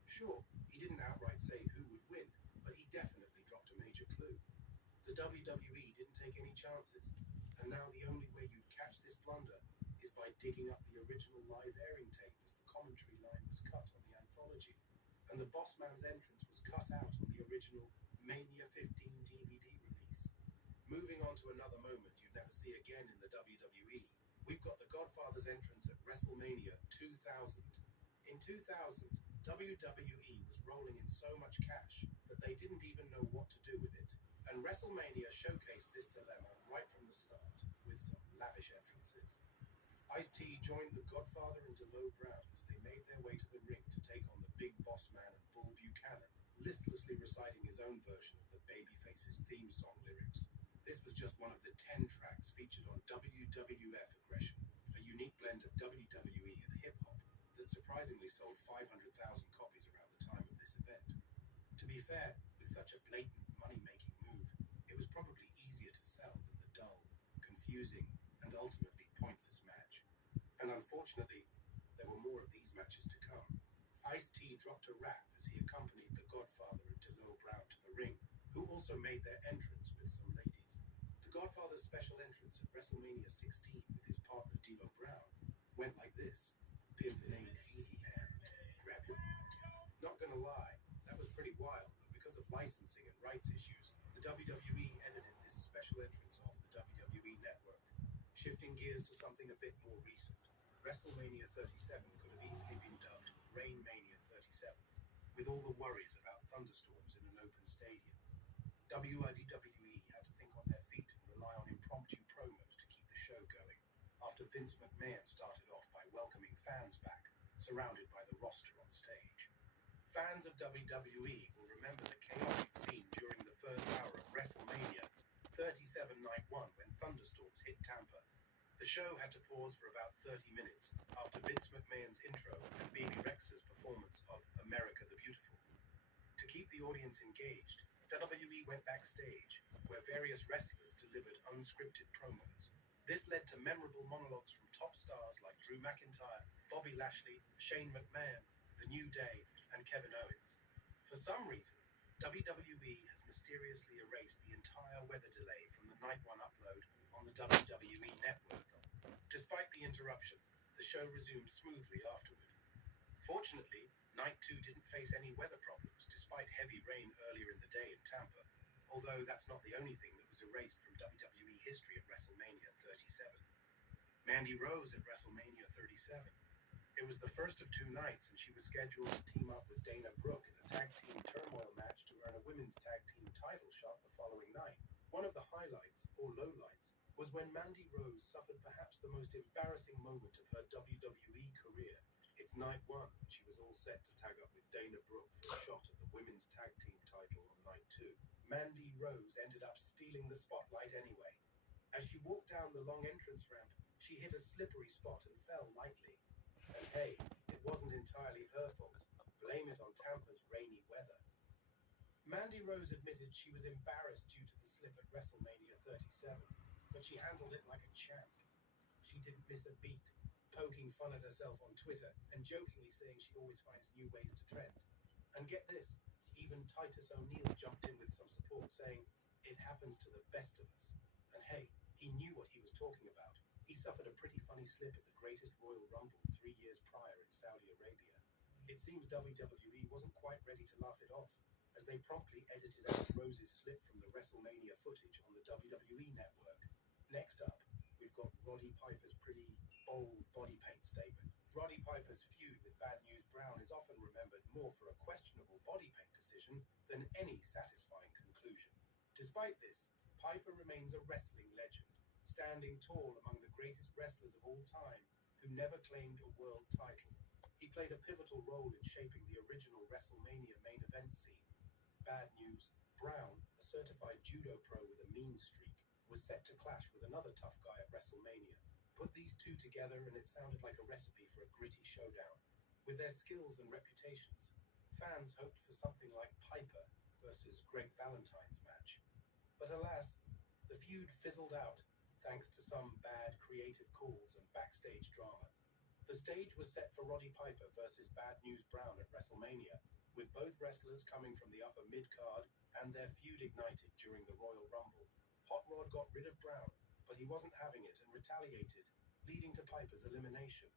Sure, he didn't outright say who would win, but he definitely dropped a major clue. The WWE didn't take any chances, and now the only way you'd catch this blunder is by digging up the original live airing tape as the commentary line was cut on the anthology, and the Boss Man's entrance was cut out on the original Mania 15 DVD release. Moving on to another moment you'd never see again in the WWE, we've got the Godfather's entrance at WrestleMania 2000. In 2000, WWE was rolling in so much cash that they didn't even know what to do with it, and WrestleMania showcased this dilemma right from the start with some lavish entrances. Ice-T joined the Godfather and D'Lo Brown as they made their way to the ring to take on the Big Boss Man and Bull Buchanan, listlessly reciting his own version of the Babyface's theme song lyrics. This was just one of the 10 tracks featured on WWF Aggression, a unique blend of WWE and hip-hop that surprisingly sold 500,000 copies around the time of this event. To be fair, with such a blatant money-making move, it was probably easier to sell than the dull, confusing, and ultimately pointless match. And unfortunately, there were more of these matches to come. Ice-T dropped a rap as he accompanied the Godfather and D'Lo Brown to the ring, who also made their entrance with some ladies. The Godfather's special entrance at WrestleMania 16 with his partner D'Lo Brown went like this: "Pimpin' ain't easy, man. Grab him." Not gonna lie, that was pretty wild, but because of licensing and rights issues, the WWE edited this special entrance off the WWE Network. Shifting gears to something a bit more recent, WrestleMania 37 could have easily been dubbed Rainmania 37, with all the worries about thunderstorms in an open stadium. WWE had to think on their feet and rely on impromptu promos after Vince McMahon started off by welcoming fans back, surrounded by the roster on stage. Fans of WWE will remember the chaotic scene during the first hour of WrestleMania 37 Night 1 when thunderstorms hit Tampa. The show had to pause for about 30 minutes after Vince McMahon's intro and Baby Rex's performance of America the Beautiful. To keep the audience engaged, WWE went backstage, where various wrestlers delivered unscripted promos. This led to memorable monologues from top stars like Drew McIntyre, Bobby Lashley, Shane McMahon, The New Day, and Kevin Owens. For some reason, WWE has mysteriously erased the entire weather delay from the Night 1 upload on the WWE Network. Despite the interruption, the show resumed smoothly afterward. Fortunately, Night 2 didn't face any weather problems despite heavy rain earlier in the day in Tampa, although that's not the only thing that was erased from WWE history at WrestleMania 37. Mandy Rose at WrestleMania 37. It was the first of 2 nights, and she was scheduled to team up with Dana Brooke in a tag team turmoil match to earn a women's tag team title shot the following night. One of the highlights, or lowlights, was when Mandy Rose suffered perhaps the most embarrassing moment of her WWE career. It's Night 1, and she was all set to tag up with Dana Brooke for a shot at the women's tag team title on Night 2. Mandy Rose ended up stealing the spotlight anyway. As she walked down the long entrance ramp, she hit a slippery spot and fell lightly. And hey, it wasn't entirely her fault. Blame it on Tampa's rainy weather. Mandy Rose admitted she was embarrassed due to the slip at WrestleMania 37, but she handled it like a champ. She didn't miss a beat, poking fun at herself on Twitter and jokingly saying she always finds new ways to trend. And get this, even Titus O'Neil jumped in with some support, saying, "It happens to the best of us." And hey, he knew what he was talking about. He suffered a pretty funny slip at the Greatest Royal Rumble 3 years prior in Saudi Arabia. It seems WWE wasn't quite ready to laugh it off, as they promptly edited out Rose's slip from the WrestleMania footage on the WWE Network. Next up, we've got Roddy Piper's pretty bold body paint statement. Roddy Piper's feud with Bad News Brown is often remembered more for a questionable body paint decision than any satisfying conclusion. Despite this, Piper remains a wrestling legend, standing tall among the greatest wrestlers of all time who never claimed a world title. He played a pivotal role in shaping the original WrestleMania main event scene. Bad News Brown, a certified judo pro with a mean streak, was set to clash with another tough guy at WrestleMania. Put these two together and it sounded like a recipe for a gritty showdown. With their skills and reputations, fans hoped for something like Piper versus Greg Valentine's match. But alas, the feud fizzled out thanks to some bad creative calls and backstage drama. The stage was set for Roddy Piper versus Bad News Brown at WrestleMania, with both wrestlers coming from the upper mid-card and their feud ignited during the Royal Rumble. Hot Rod got rid of Brown, but he wasn't having it and retaliated, leading to Piper's elimination.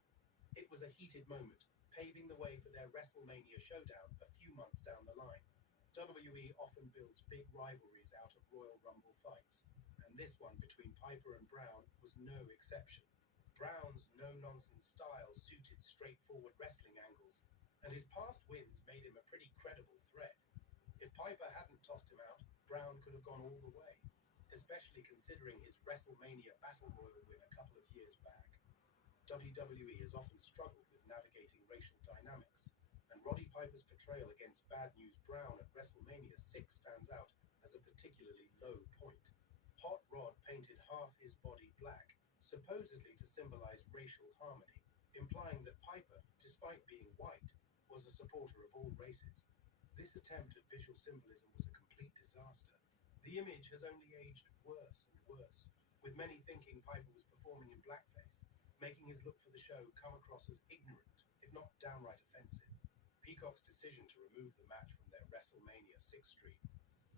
It was a heated moment, paving the way for their WrestleMania showdown a few months down the line. WWE often builds big rivalries out of Royal Rumble fights, and this one between Piper and Brown was no exception. Brown's no-nonsense style suited straightforward wrestling angles, and his past wins made him a pretty credible threat. If Piper hadn't tossed him out, Brown could have gone all the way, especially considering his WrestleMania Battle Royal win a couple of years back. WWE has often struggled with navigating racial dynamics, and Roddy Piper's portrayal against Bad News Brown at WrestleMania 6 stands out as a particularly low point. Hot Rod painted half his body black, supposedly to symbolize racial harmony, implying that Piper, despite being white, was a supporter of all races. This attempt at visual symbolism was a complete disaster. The image has only aged worse and worse, with many thinking Piper was performing in blackface, making his look for the show come across as ignorant, if not downright offensive. Peacock's decision to remove the match from their WrestleMania 6 stream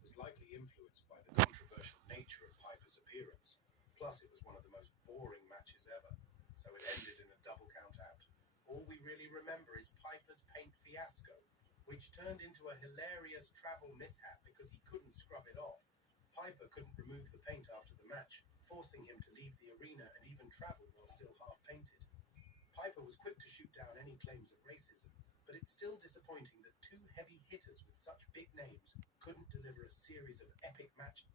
was likely influenced by the controversial nature of Piper's appearance. Plus, it was one of the most boring matches ever, so it ended in a double count out. All we really remember is Piper's paint fiasco, which turned into a hilarious travel mishap because he couldn't scrub it off. Piper couldn't remove the paint after the match, forcing him to leave the arena and even travel while still half-painted. Piper was quick to shoot down any claims of racism, but it's still disappointing that two heavy hitters with such big names couldn't deliver a series of epic match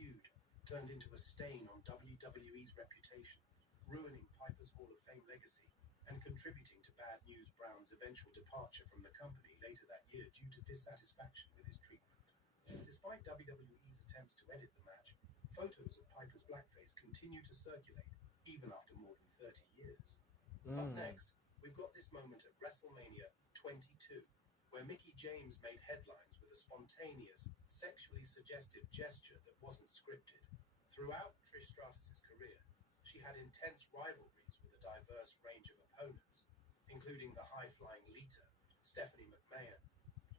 feud. turned into a stain on WWE's reputation, ruining Piper's Hall of Fame legacy and contributing to Bad News Brown's eventual departure from the company later that year due to dissatisfaction with his treatment. Despite WWE's attempts to edit the match, photos of Piper's blackface continue to circulate even after more than 30 years. Up next, we've got this moment at WrestleMania 22, where Mickie James made headlines with a spontaneous, sexually suggestive gesture that wasn't scripted. Throughout Trish Stratus's career, she had intense rivalries with a diverse range of opponents, including the high-flying Lita, Stephanie McMahon,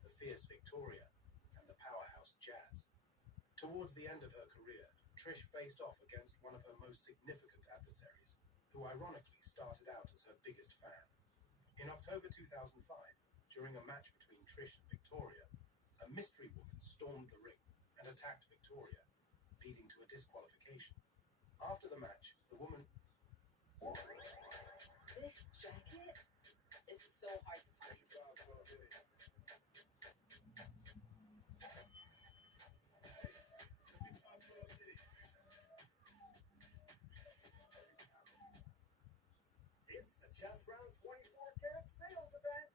the fierce Victoria, and the powerhouse Jazz. Towards the end of her career, Trish faced off against one of her most significant adversaries, who ironically started out as her biggest fan. In October 2005, during a match between Trish and Victoria, a mystery woman stormed the ring and attacked Victoria, leading to a disqualification. After the match, the woman... This jacket is so hard to find. It's the Chess Round 24-karat sales event.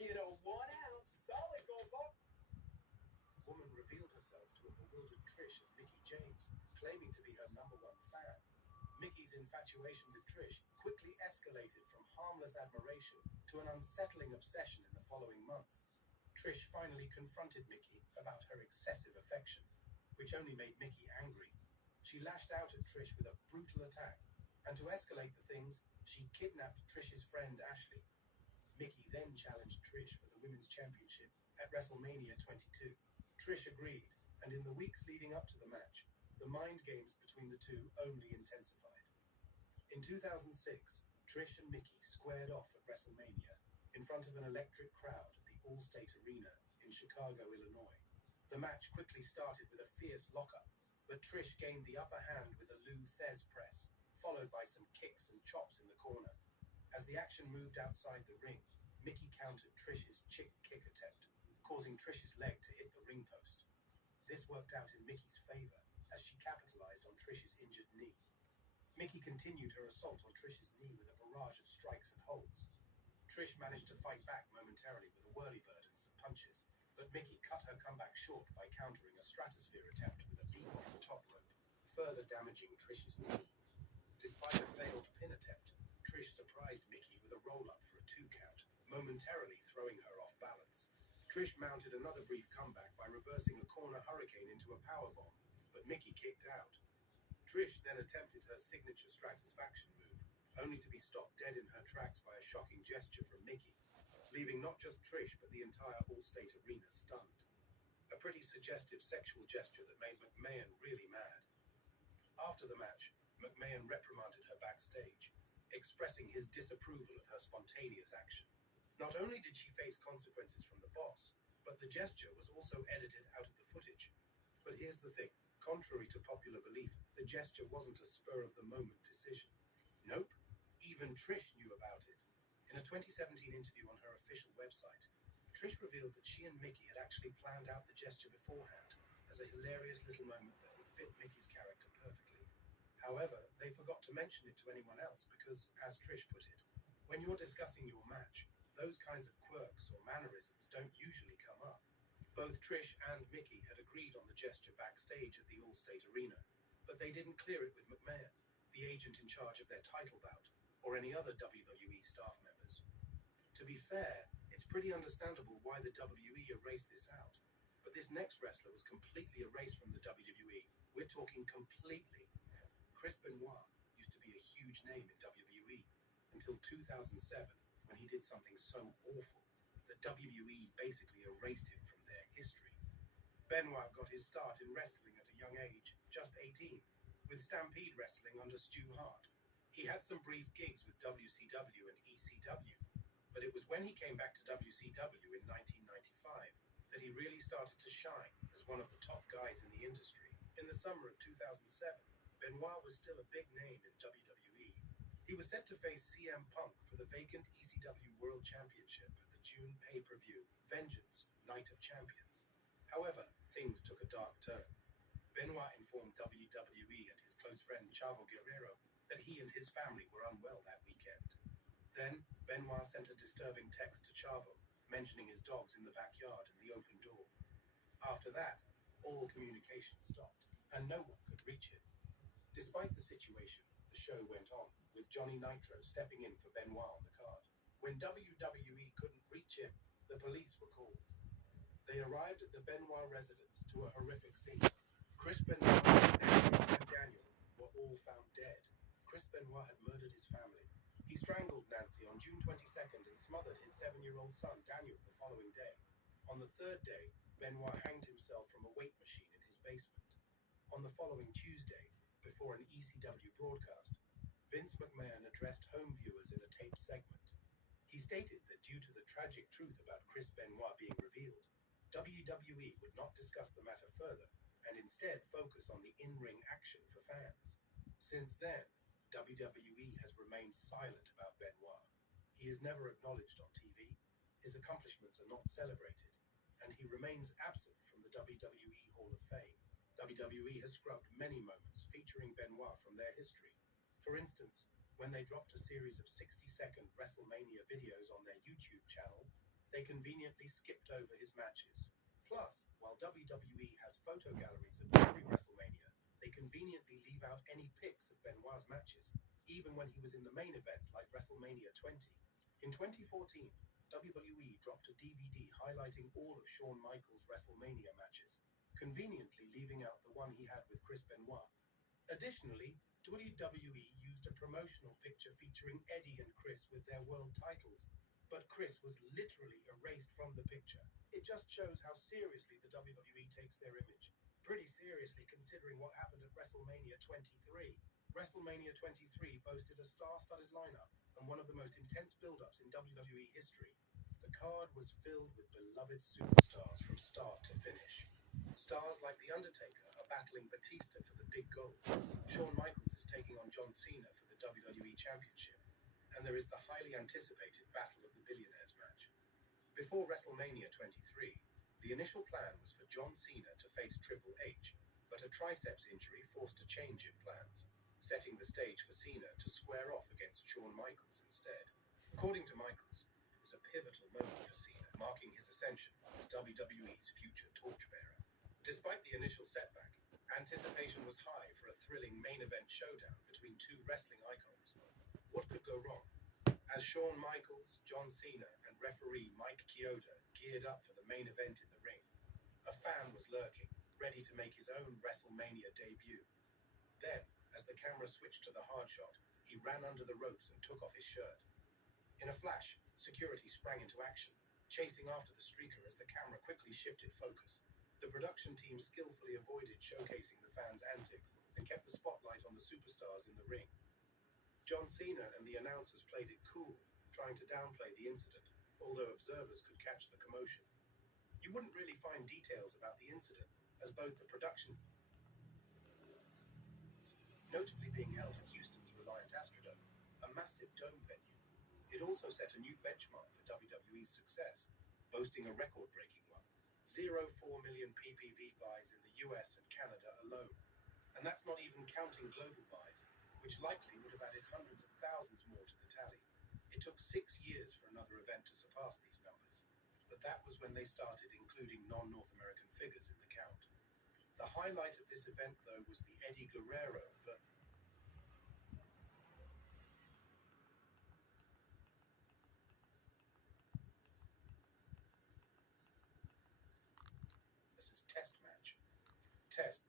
Get a 1-ounce solid gold bar. Woman revealed herself to a bewildered Trish as Mickie James, claiming to be her #1 fan. Mickie's infatuation with Trish quickly escalated from harmless admiration to an unsettling obsession in the following months. Trish finally confronted Mickie about her excessive affection, which only made Mickie angry. She lashed out at Trish with a brutal attack, and to escalate the things, she kidnapped Trish's friend Ashley. Mickie then challenged Trish for the Women's Championship at WrestleMania 22. Trish agreed, and in the weeks leading up to the match, the mind games between the two only intensified. In 2006, Trish and Mickie squared off at WrestleMania in front of an electric crowd at the Allstate Arena in Chicago, Illinois. The match quickly started with a fierce lockup, but Trish gained the upper hand with a Lou Thez press, followed by some kicks and chops in the corner. As the action moved outside the ring, Mickie countered Trish's chick kick attempt, causing Trish's leg to hit the ring post. This worked out in Mickie's favor as she capitalized on Trish's injured knee. Mickie continued her assault on Trish's knee with a barrage of strikes and holds. Trish managed to fight back momentarily with a whirlybird and some punches, but Mickie cut her comeback short by countering a stratosphere attempt with a leap off the top rope, further damaging Trish's knee. Despite a failed pin attempt, Trish surprised Mickie with a roll-up for a 2 count, momentarily throwing her off balance. Trish mounted another brief comeback by reversing a corner hurricane into a powerbomb, but Mickie kicked out. Trish then attempted her signature Stratusfaction move, only to be stopped dead in her tracks by a shocking gesture from Mickie, leaving not just Trish but the entire Allstate Arena stunned. A pretty suggestive sexual gesture that made McMahon really mad. After the match, McMahon reprimanded her backstage, expressing his disapproval of her spontaneous action. Not only did she face consequences from the boss, but the gesture was also edited out of the footage. But here's the thing. Contrary to popular belief, the gesture wasn't a spur-of-the-moment decision. Nope, even Trish knew about it. In a 2017 interview on her official website, Trish revealed that she and Mickie had actually planned out the gesture beforehand as a hilarious little moment that would fit Mickie's character perfectly. However, they forgot to mention it to anyone else because, as Trish put it, when you're discussing your match, those kinds of quirks or mannerisms don't usually come up. Both Trish and Mickie had agreed on the gesture backstage at the Allstate Arena, but they didn't clear it with McMahon, the agent in charge of their title bout, or any other WWE staff members. To be fair, it's pretty understandable why the WWE erased this out, but this next wrestler was completely erased from the WWE. We're talking completely. Chris Benoit used to be a huge name in WWE until 2007, when he did something so awful that WWE basically erased him from their history. Benoit got his start in wrestling at a young age, just 18, with Stampede Wrestling under Stu Hart. He had some brief gigs with WCW and ECW, but it was when he came back to WCW in 1995 that he really started to shine as one of the top guys in the industry. In the summer of 2007, Benoit was still a big name in WWE. He was set to face CM Punk for the vacant ECW World Championship at the June pay-per-view Vengeance Night of Champions. However, things took a dark turn. Benoit informed WWE and his close friend Chavo Guerrero that he and his family were unwell that weekend. Then, Benoit sent a disturbing text to Chavo, mentioning his dogs in the backyard and the open door. After that, all communication stopped, and no one could reach him. Despite the situation, the show went on, with Johnny Nitro stepping in for Benoit on the card. When WWE couldn't reach him, the police were called. They arrived at the Benoit residence to a horrific scene. Chris Benoit, Nancy, and Daniel were all found dead. Chris Benoit had murdered his family. He strangled Nancy on June 22nd and smothered his 7-year-old son, Daniel, the following day. On the third day, Benoit hanged himself from a weight machine in his basement. On the following Tuesday, before an ECW broadcast, Vince McMahon addressed home viewers in a taped segment. He stated that due to the tragic truth about Chris Benoit being revealed, WWE would not discuss the matter further and instead focus on the in-ring action for fans. Since then, WWE has remained silent about Benoit. He is never acknowledged on TV, his accomplishments are not celebrated, and he remains absent from the WWE Hall of Fame. WWE has scrubbed many moments featuring Benoit from their history. For instance, when they dropped a series of 60-second WrestleMania videos on their YouTube channel, they conveniently skipped over his matches. Plus, while WWE has photo galleries of every WrestleMania, they conveniently leave out any pics of Benoit's matches, even when he was in the main event like WrestleMania 20. In 2014, WWE dropped a DVD highlighting all of Shawn Michaels' WrestleMania matches, conveniently leaving out the one he had with Chris Benoit. Additionally, WWE used a promotional picture featuring Eddie and Chris with their world titles, but Chris was literally erased from the picture. It just shows how seriously the WWE takes their image. Pretty seriously considering what happened at WrestleMania 23. WrestleMania 23 boasted a star-studded lineup and one of the most intense build-ups in WWE history. The card was filled with beloved superstars from start to finish. Stars like The Undertaker are battling Batista for the big gold. Shawn Michaels is taking on John Cena for the WWE Championship. And there is the highly anticipated Battle of the Billionaires match. Before WrestleMania 23, the initial plan was for John Cena to face Triple H, but a triceps injury forced a change in plans, setting the stage for Cena to square off against Shawn Michaels instead. According to Michaels, it was a pivotal moment for Cena, marking his ascension as WWE's future torchbearer. Despite the initial setback, anticipation was high for a thrilling main event showdown between two wrestling icons. What could go wrong? As Shawn Michaels, John Cena, and referee Mike Chioda geared up for the main event in the ring, a fan was lurking, ready to make his own WrestleMania debut. Then, as the camera switched to the hard shot, he ran under the ropes and took off his shirt. In a flash, security sprang into action, chasing after the streaker as the camera quickly shifted focus. The production team skillfully avoided showcasing the fans' antics and kept the spotlight on the superstars in the ring. John Cena and the announcers played it cool, trying to downplay the incident, although observers could catch the commotion. You wouldn't really find details about the incident, as both the production, notably being held at Houston's Reliant Astrodome, a massive dome venue. It also set a new benchmark for WWE's success, boasting a record-breaking one: 0.4 million PPV buys in the US and Canada alone. And that's not even counting global buys, which likely would have added hundreds of thousands more to the tally. It took 6 years for another event to surpass these numbers, but that was when they started including non-North American figures in the count. The highlight of this event, though, was the Eddie Guerrero versus Test match. Test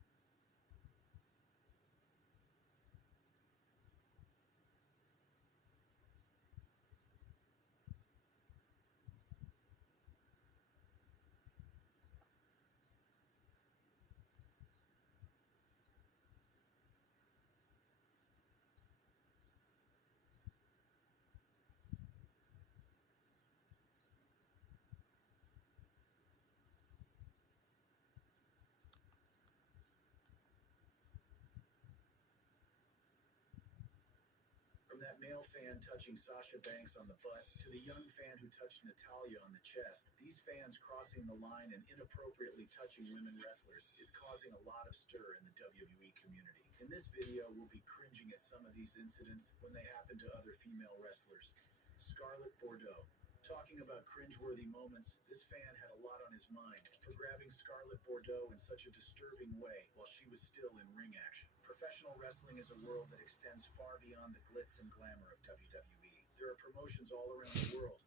male fan touching Sasha Banks on the butt to the young fan who touched Natalya on the chest, these fans crossing the line and inappropriately touching women wrestlers is causing a lot of stir in the WWE community. In this video, we'll be cringing at some of these incidents when they happen to other female wrestlers. Scarlett Bordeaux. Talking about cringeworthy moments, this fan had a lot on his mind for grabbing Scarlett Bordeaux in such a disturbing way while she was still in ring action. Professional wrestling is a world that extends far beyond the glitz and glamour of WWE. There are promotions all around the world.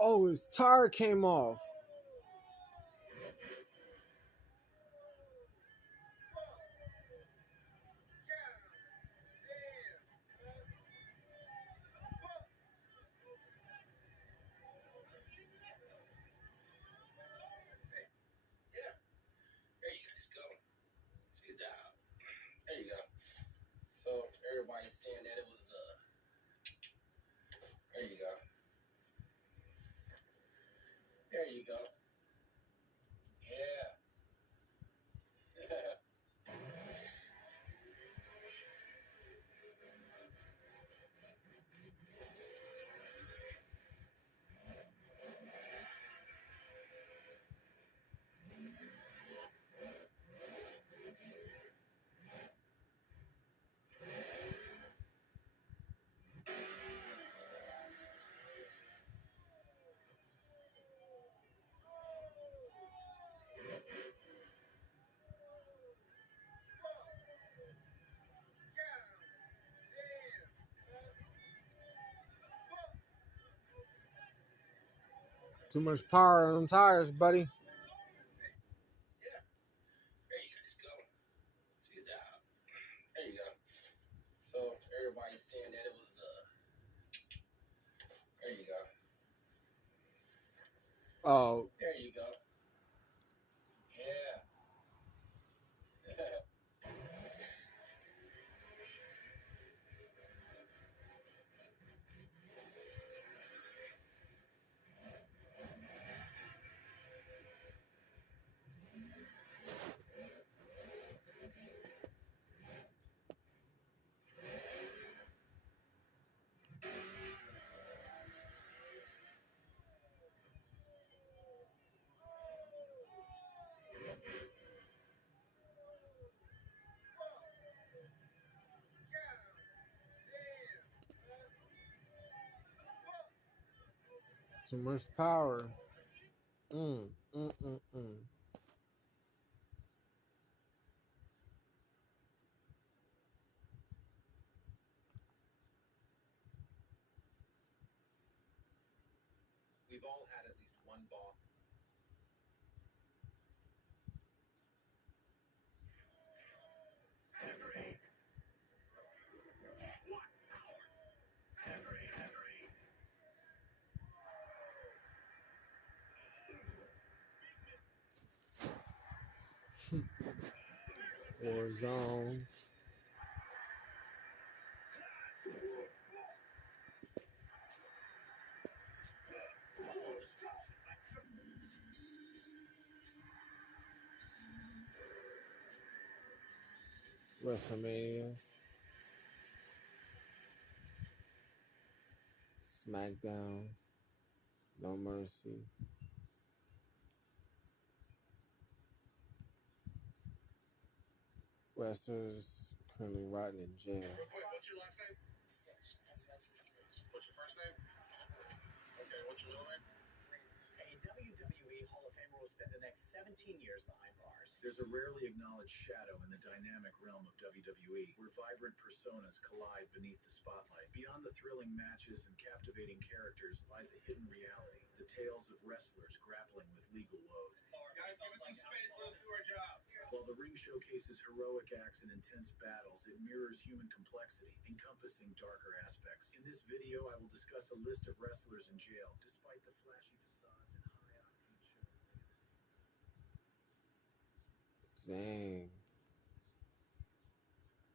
Oh, his tire came off. There you guys go. She's out. There you go. So everybody's saying that it was there you go. There you go. Yeah. Too much power on them tires, buddy. Yeah. There you guys go. She's out. There you go. So everybody's saying that it was there you go. Oh, There you go. Yeah. too much power. Mm. We've all had at least one ball. Warzone. WrestleMania. SmackDown. No Mercy. Wrestlers currently rotting in jail. Real quick, what's your last name? What's your first name? Okay, what's your middle name? A WWE Hall of Famer will spend the next 17 years behind bars. There's a rarely acknowledged shadow in the dynamic realm of WWE, where vibrant personas collide beneath the spotlight. Beyond the thrilling matches and captivating characters lies a hidden reality, the tales of wrestlers grappling with legal woes. Guys, give us some space. Let's do our job. While the ring showcases heroic acts and intense battles, it mirrors human complexity, encompassing darker aspects. In this video, I will discuss a list of wrestlers in jail. Despite the flashy facades Dang.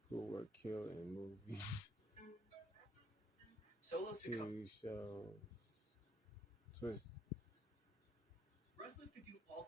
Who were killed in movies, Solo to come. TV shows, Twist. Wrestlers could do all.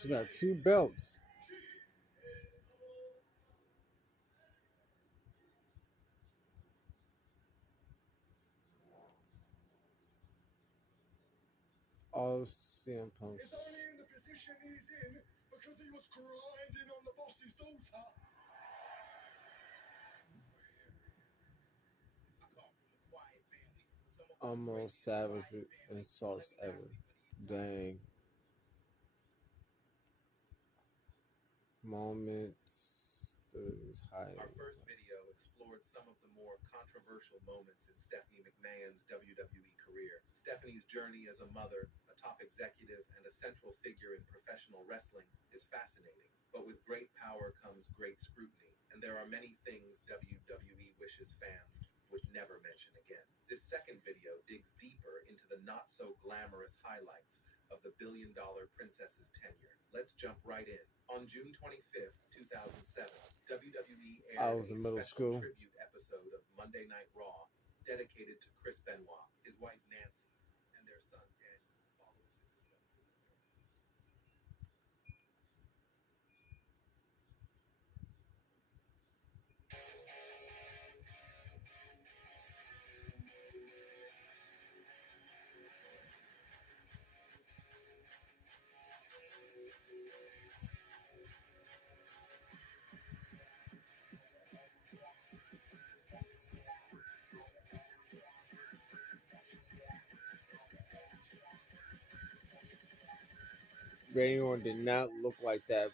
She got 2 belts. All CM Punk. He's only in the position he's in because he was grinding on the boss's daughter. Almost savage insults ever. Dang. Moments. Our first video explored some of the more controversial moments in Stephanie McMahon's WWE career. Stephanie's journey as a mother, a top executive, and a central figure in professional wrestling is fascinating. But with great power comes great scrutiny, and there are many things WWE wishes fans would never mention again. This second video digs deeper into the not-so-glamorous highlights of the billion-dollar princess's tenure. Let's jump right in. On June 25th, 2007, WWE I aired was a in middle special school. tribute episode of Monday Night Raw dedicated to Chris Benoit, his wife Nancy, and their son Daniel, following the discovery. Randy Orton did not look like that.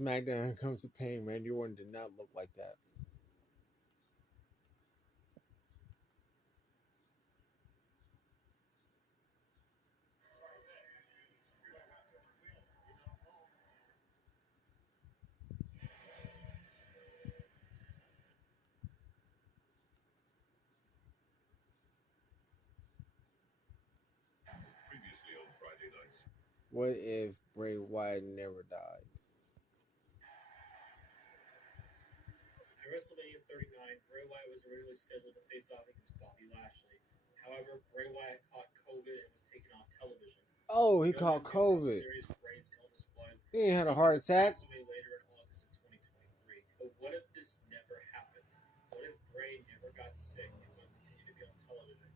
SmackDown comes to pain. Randy Orton did not look like that. Previously on Friday nights. What if Bray Wyatt never died? At WrestleMania 39, Bray Wyatt was originally scheduled to face off against Bobby Lashley. However, Bray Wyatt caught COVID and was taken off television. Oh, he No caught one knew how COVID. serious Bray's illness was. He ain't had a heart attack. Passed away later in August of 2023. But what if this never happened? What if Bray never got sick and would continue to be on television?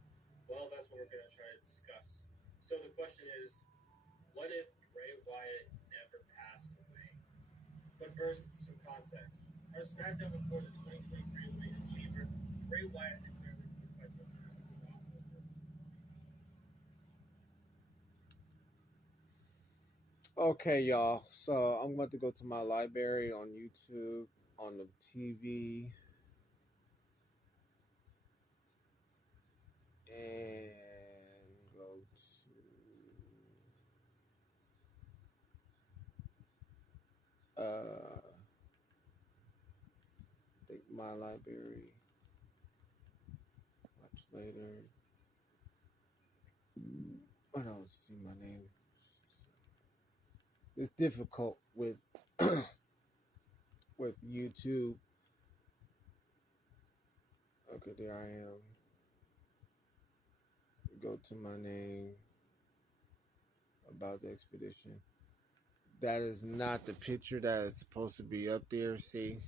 Well, that's what we're going to try to discuss. So the question is, what if Bray Wyatt never passed away? But first, some context. Our SmackDown before the 2023 Elimination Chamber, Bray Wyatt declared that he was by the Rock over. Okay, y'all. So I'm going to go to my library on YouTube, on the TV, and go to I think my library. Watch later. I don't see my name. It's difficult with with YouTube. Okay, there I am. Go to my name. About the expedition. That is not the picture that is supposed to be up there. See?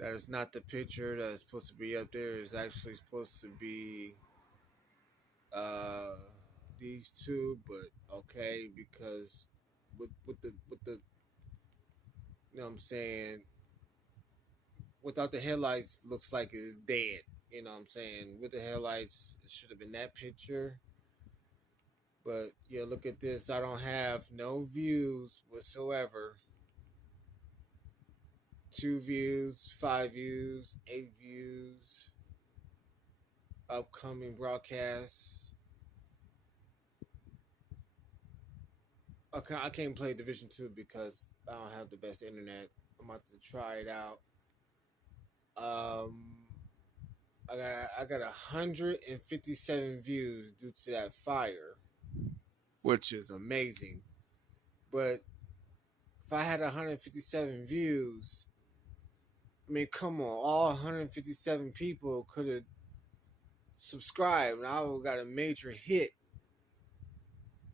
That is not the picture that is supposed to be up there. It's actually supposed to be uh these two, but okay, because with the you know what I'm saying, without the headlights looks like it's dead. You know what I'm saying? With the headlights it should have been that picture. But yeah, look at this. I don't have no views whatsoever. 2 views, 5 views, 8 views, upcoming broadcasts. Okay, I can't play Division 2 because I don't have the best internet. I'm about to try it out. Um, I got 157 views due to that fire, which is amazing. But if I had 157 views, I mean, come on, all 157 people could have subscribed, and I would have got a major hit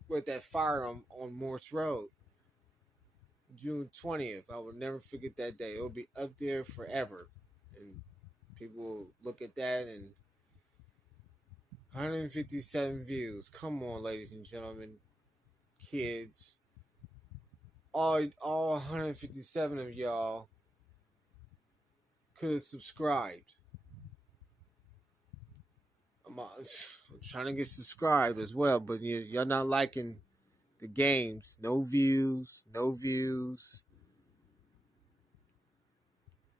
with that fire on Morse Road, June 20th. I will never forget that day. It will be up there forever, and people will look at that and 157 views. Come on, ladies and gentlemen, kids, all 157 of y'all could have subscribed. I'm trying to get subscribed as well, but y'all not liking the games. No views, no views,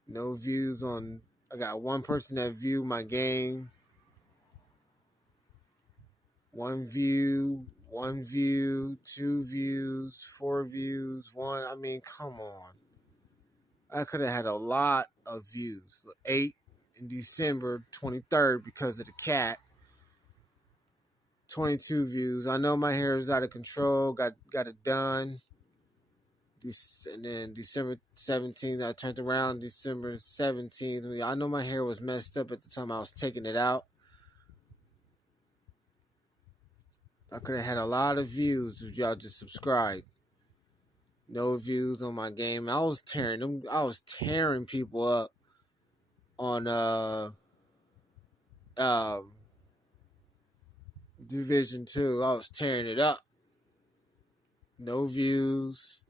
no views on. I got one person that viewed my game. 1 view, 2 views, 4 views, 1. I mean, come on. I could have had a lot of views. 8 in December 23rd because of the cat. 22 views. I know my hair is out of control. Got it done. And then December 17th, I turned around. December 17th. I know my hair was messed up at the time I was taking it out. I could have had a lot of views if y'all just subscribed. No views on my game. I was tearing people up on Division 2. I was tearing it up. No views.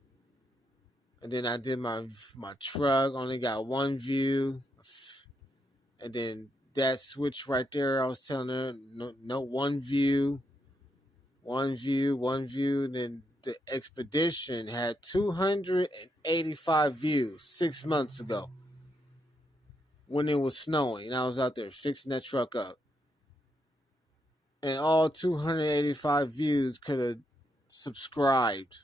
And then I did my truck. Only got 1 view. And then that switch right there, I was telling her, no 1 view. 1 view, 1 view. And then the Expedition had 285 views 6 months ago when it was snowing. And I was out there fixing that truck up. And all 285 views could have subscribed.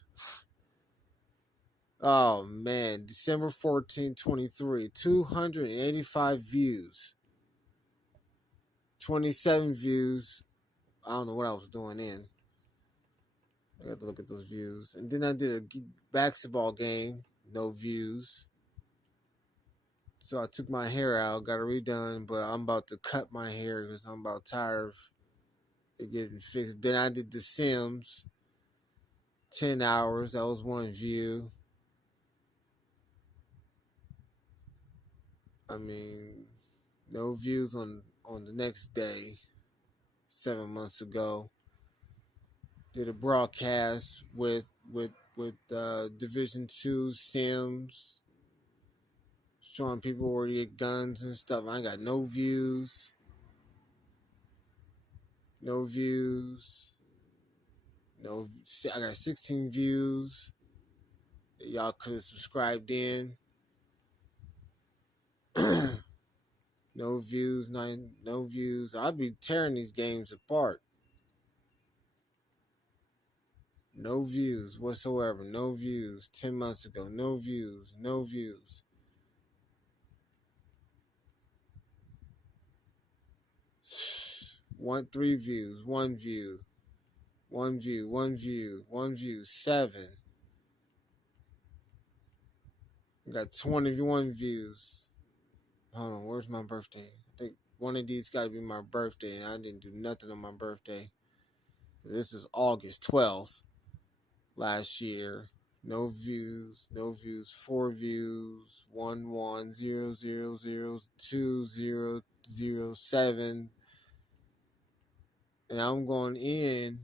Oh, man. December 14, 23. 285 views. 27 views. I don't know what I was doing then. I got to look at those views. And then I did a basketball game. No views. So I took my hair out. Got it redone. But I'm about to cut my hair because I'm about tired of it getting fixed. Then I did The Sims. 10 hours. That was 1 view. I mean, no views on the next day, 7 months ago. Did a broadcast with Division 2 Sims, showing people where to get guns and stuff. I got no views. No views. No, I got 16 views. Y'all could have subscribed in. No views, no views. I'd be tearing these games apart. No views whatsoever. No views. 10 months ago. No views. No views. One 3 views. 1 view. 1 view. 1 view. 1 view. 7. I got 21 views. Hold on, where's my birthday? I think one of these got to be my birthday, and I didn't do nothing on my birthday. This is August 12th last year. No views, 4 views, 11002007. And I'm going in.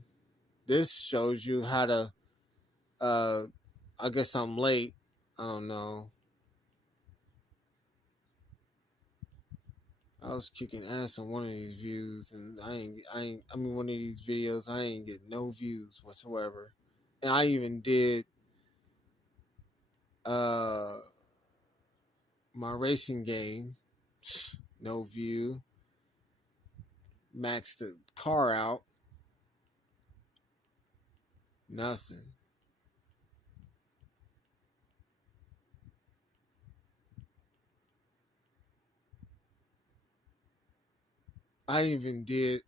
This shows you how to, I guess I'm late. I don't know. I was kicking ass on one of these views, and I mean, one of these videos, I ain't get no views whatsoever. And I even did, my racing game, no view. Maxed the car out, nothing. I even did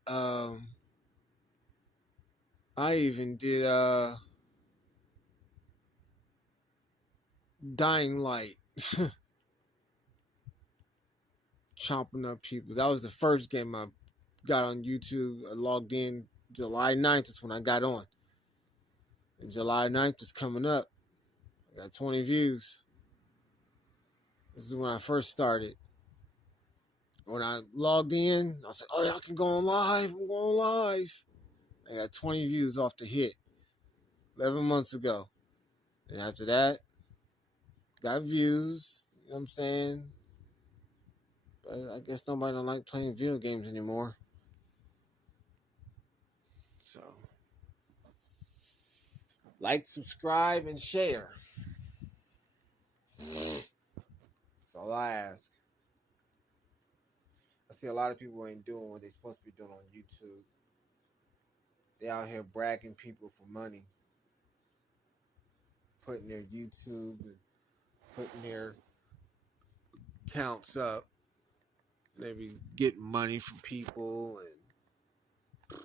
Dying Light. Chopping up people. That was the first game I got on YouTube. I logged in July 9th is when I got on. And July 9th is coming up. I got 20 views. This is when I first started. When I logged in, I was like, oh, I can go on live. I'm going live. I got 20 views off the hit 11 months ago. And after that, got views. You know what I'm saying? But I guess nobody don't like playing video games anymore. So, like, subscribe, and share. That's all I ask. I see a lot of people ain't doing what they're supposed to be doing on YouTube. They out here bragging people for money. Putting their YouTube and putting their counts up. They be getting money from people. And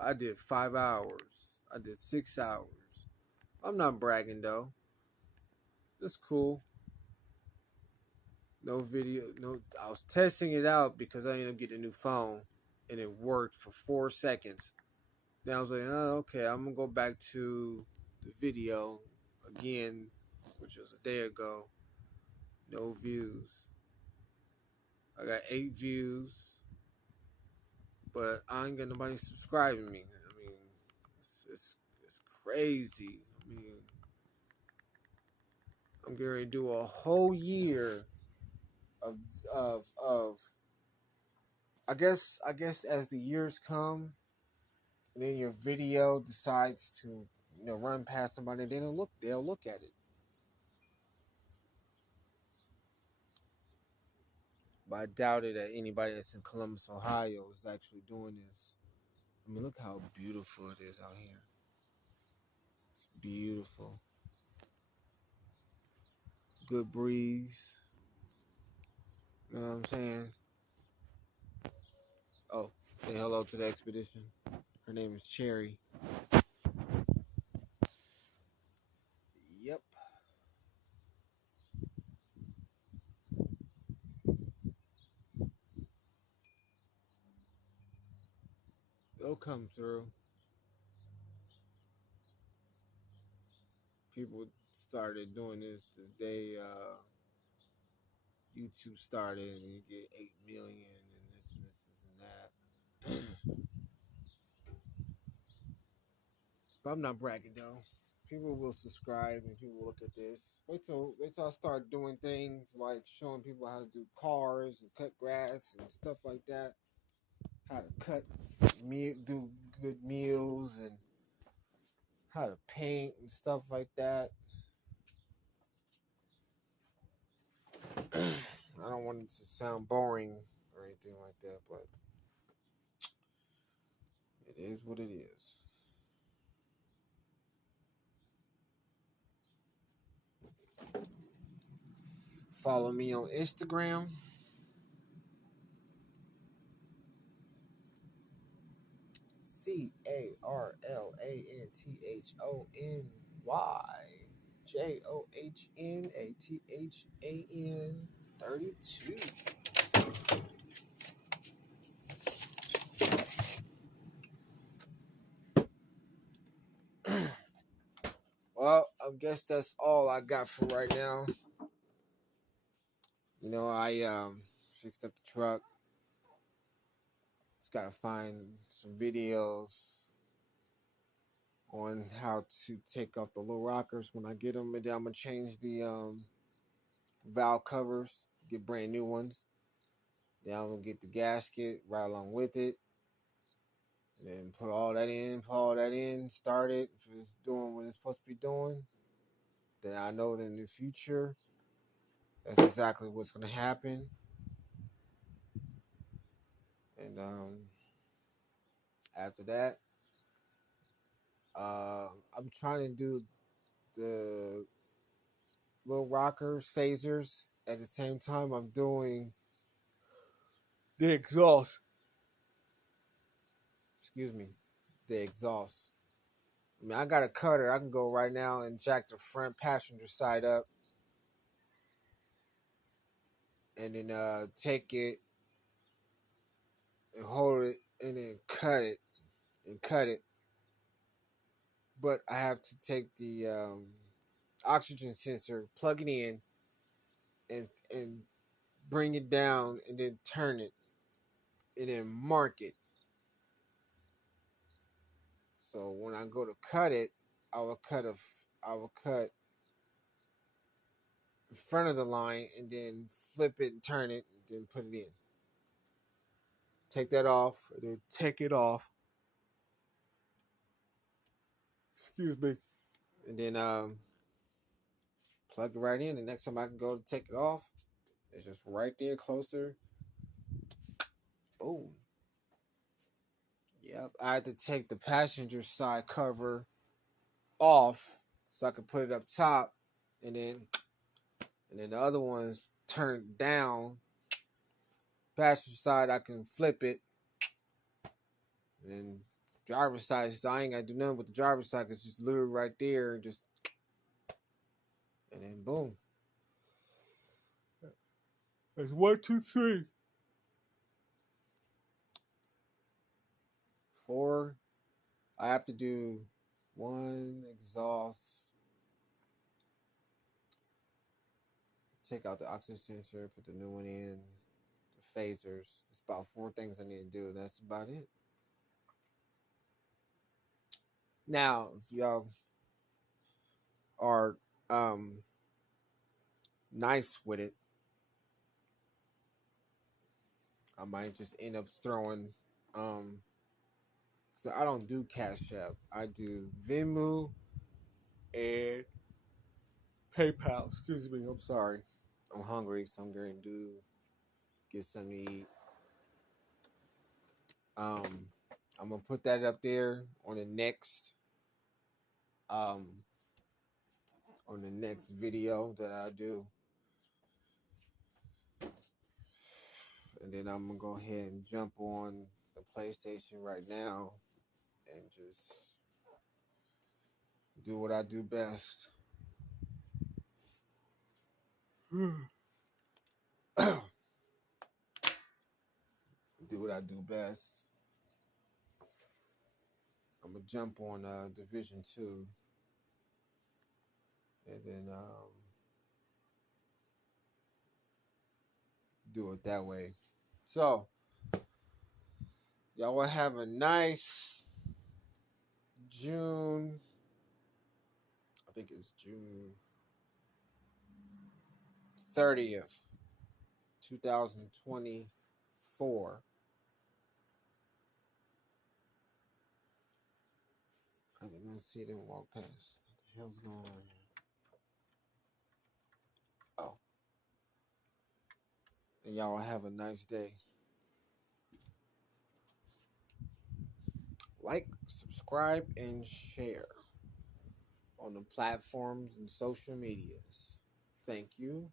I did 5 hours. I did 6 hours. I'm not bragging though. That's cool. No video. No. I was testing it out because I ended up getting a new phone, and it worked for 4 seconds. Then I was like, oh, okay, I'm gonna go back to the video again, which was a day ago. No views. I got 8 views, but I ain't got nobody subscribing me. I mean, it's crazy. I mean, I'm getting ready to do a whole year of I guess as the years come, and then your video decides to run past somebody, they'll look at it. But I doubt it that anybody that's in Columbus, Ohio is actually doing this. I mean, look how beautiful it is out here. It's beautiful. Good breeze. You know what I'm saying? Oh, say hello to the expedition. Her name is Cherry. Yep. They'll come through. People started doing this the day YouTube started, and you get 8 million and this and that. But I'm not bragging though. People will subscribe and people will look at this. Wait till I start doing things like showing people how to do cars and cut grass and stuff like that. How to do good meals, and how to paint and stuff like that. I don't want it to sound boring or anything like that, but it is what it is. Follow me on Instagram. CarltonJohnathan 32. Well, I'm guess that's all I got for right now. You know, I fixed up the truck. Just gotta find some videos on how to take off the little rockers when I get them, and then I'm gonna change the valve covers, get brand new ones. Then I'm gonna get the gasket right along with it, and then put all that in, start it. If it's doing what it's supposed to be doing, then I know that in the future that's exactly what's gonna happen. And after that, I'm trying to do the little rockers, phasers. At the same time, I'm doing the exhaust. Excuse me, the exhaust. I mean, I got a cutter. I can go right now and jack the front passenger side up, and then take it and hold it, and then cut it. But I have to take the oxygen sensor, plug it in, and bring it down, and then turn it, and then mark it. So when I go to cut it, I will cut the front of the line, and then flip it and turn it, and then put it in. Take that off, and then take it off. Excuse me. And then plug it right in. The next time I can go to take it off, it's just right there, closer. Boom. Yep. I had to take the passenger side cover off so I could put it up top, and then the other one's turned down. Passenger side, I can flip it, and then driver's side, so I ain't gotta do nothing with the driver's side. It's just literally right there, just, and then boom. That's 1, 2, 3, 4. I have to do 1 exhaust. Take out the oxygen sensor, put the new one in, the phasers. It's about 4 things I need to do. That's about it. Now, if y'all are nice with it, I might just end up throwing so I don't do Cash App. I do Venmo and PayPal. Excuse me, I'm sorry. I'm hungry, so I'm going to get something to eat. I'm gonna put that up there on the next video that I do. And then I'm gonna go ahead and jump on the PlayStation right now and just do what I do best. Do what I do best. I'm gonna jump on Division 2, and then do it that way. So y'all will have a nice June. I think it's June 30th, 2024. I did not see them walk past. What the hell's going on here? Oh. And y'all will have a nice day. Like, subscribe, and share on the platforms and social medias. Thank you.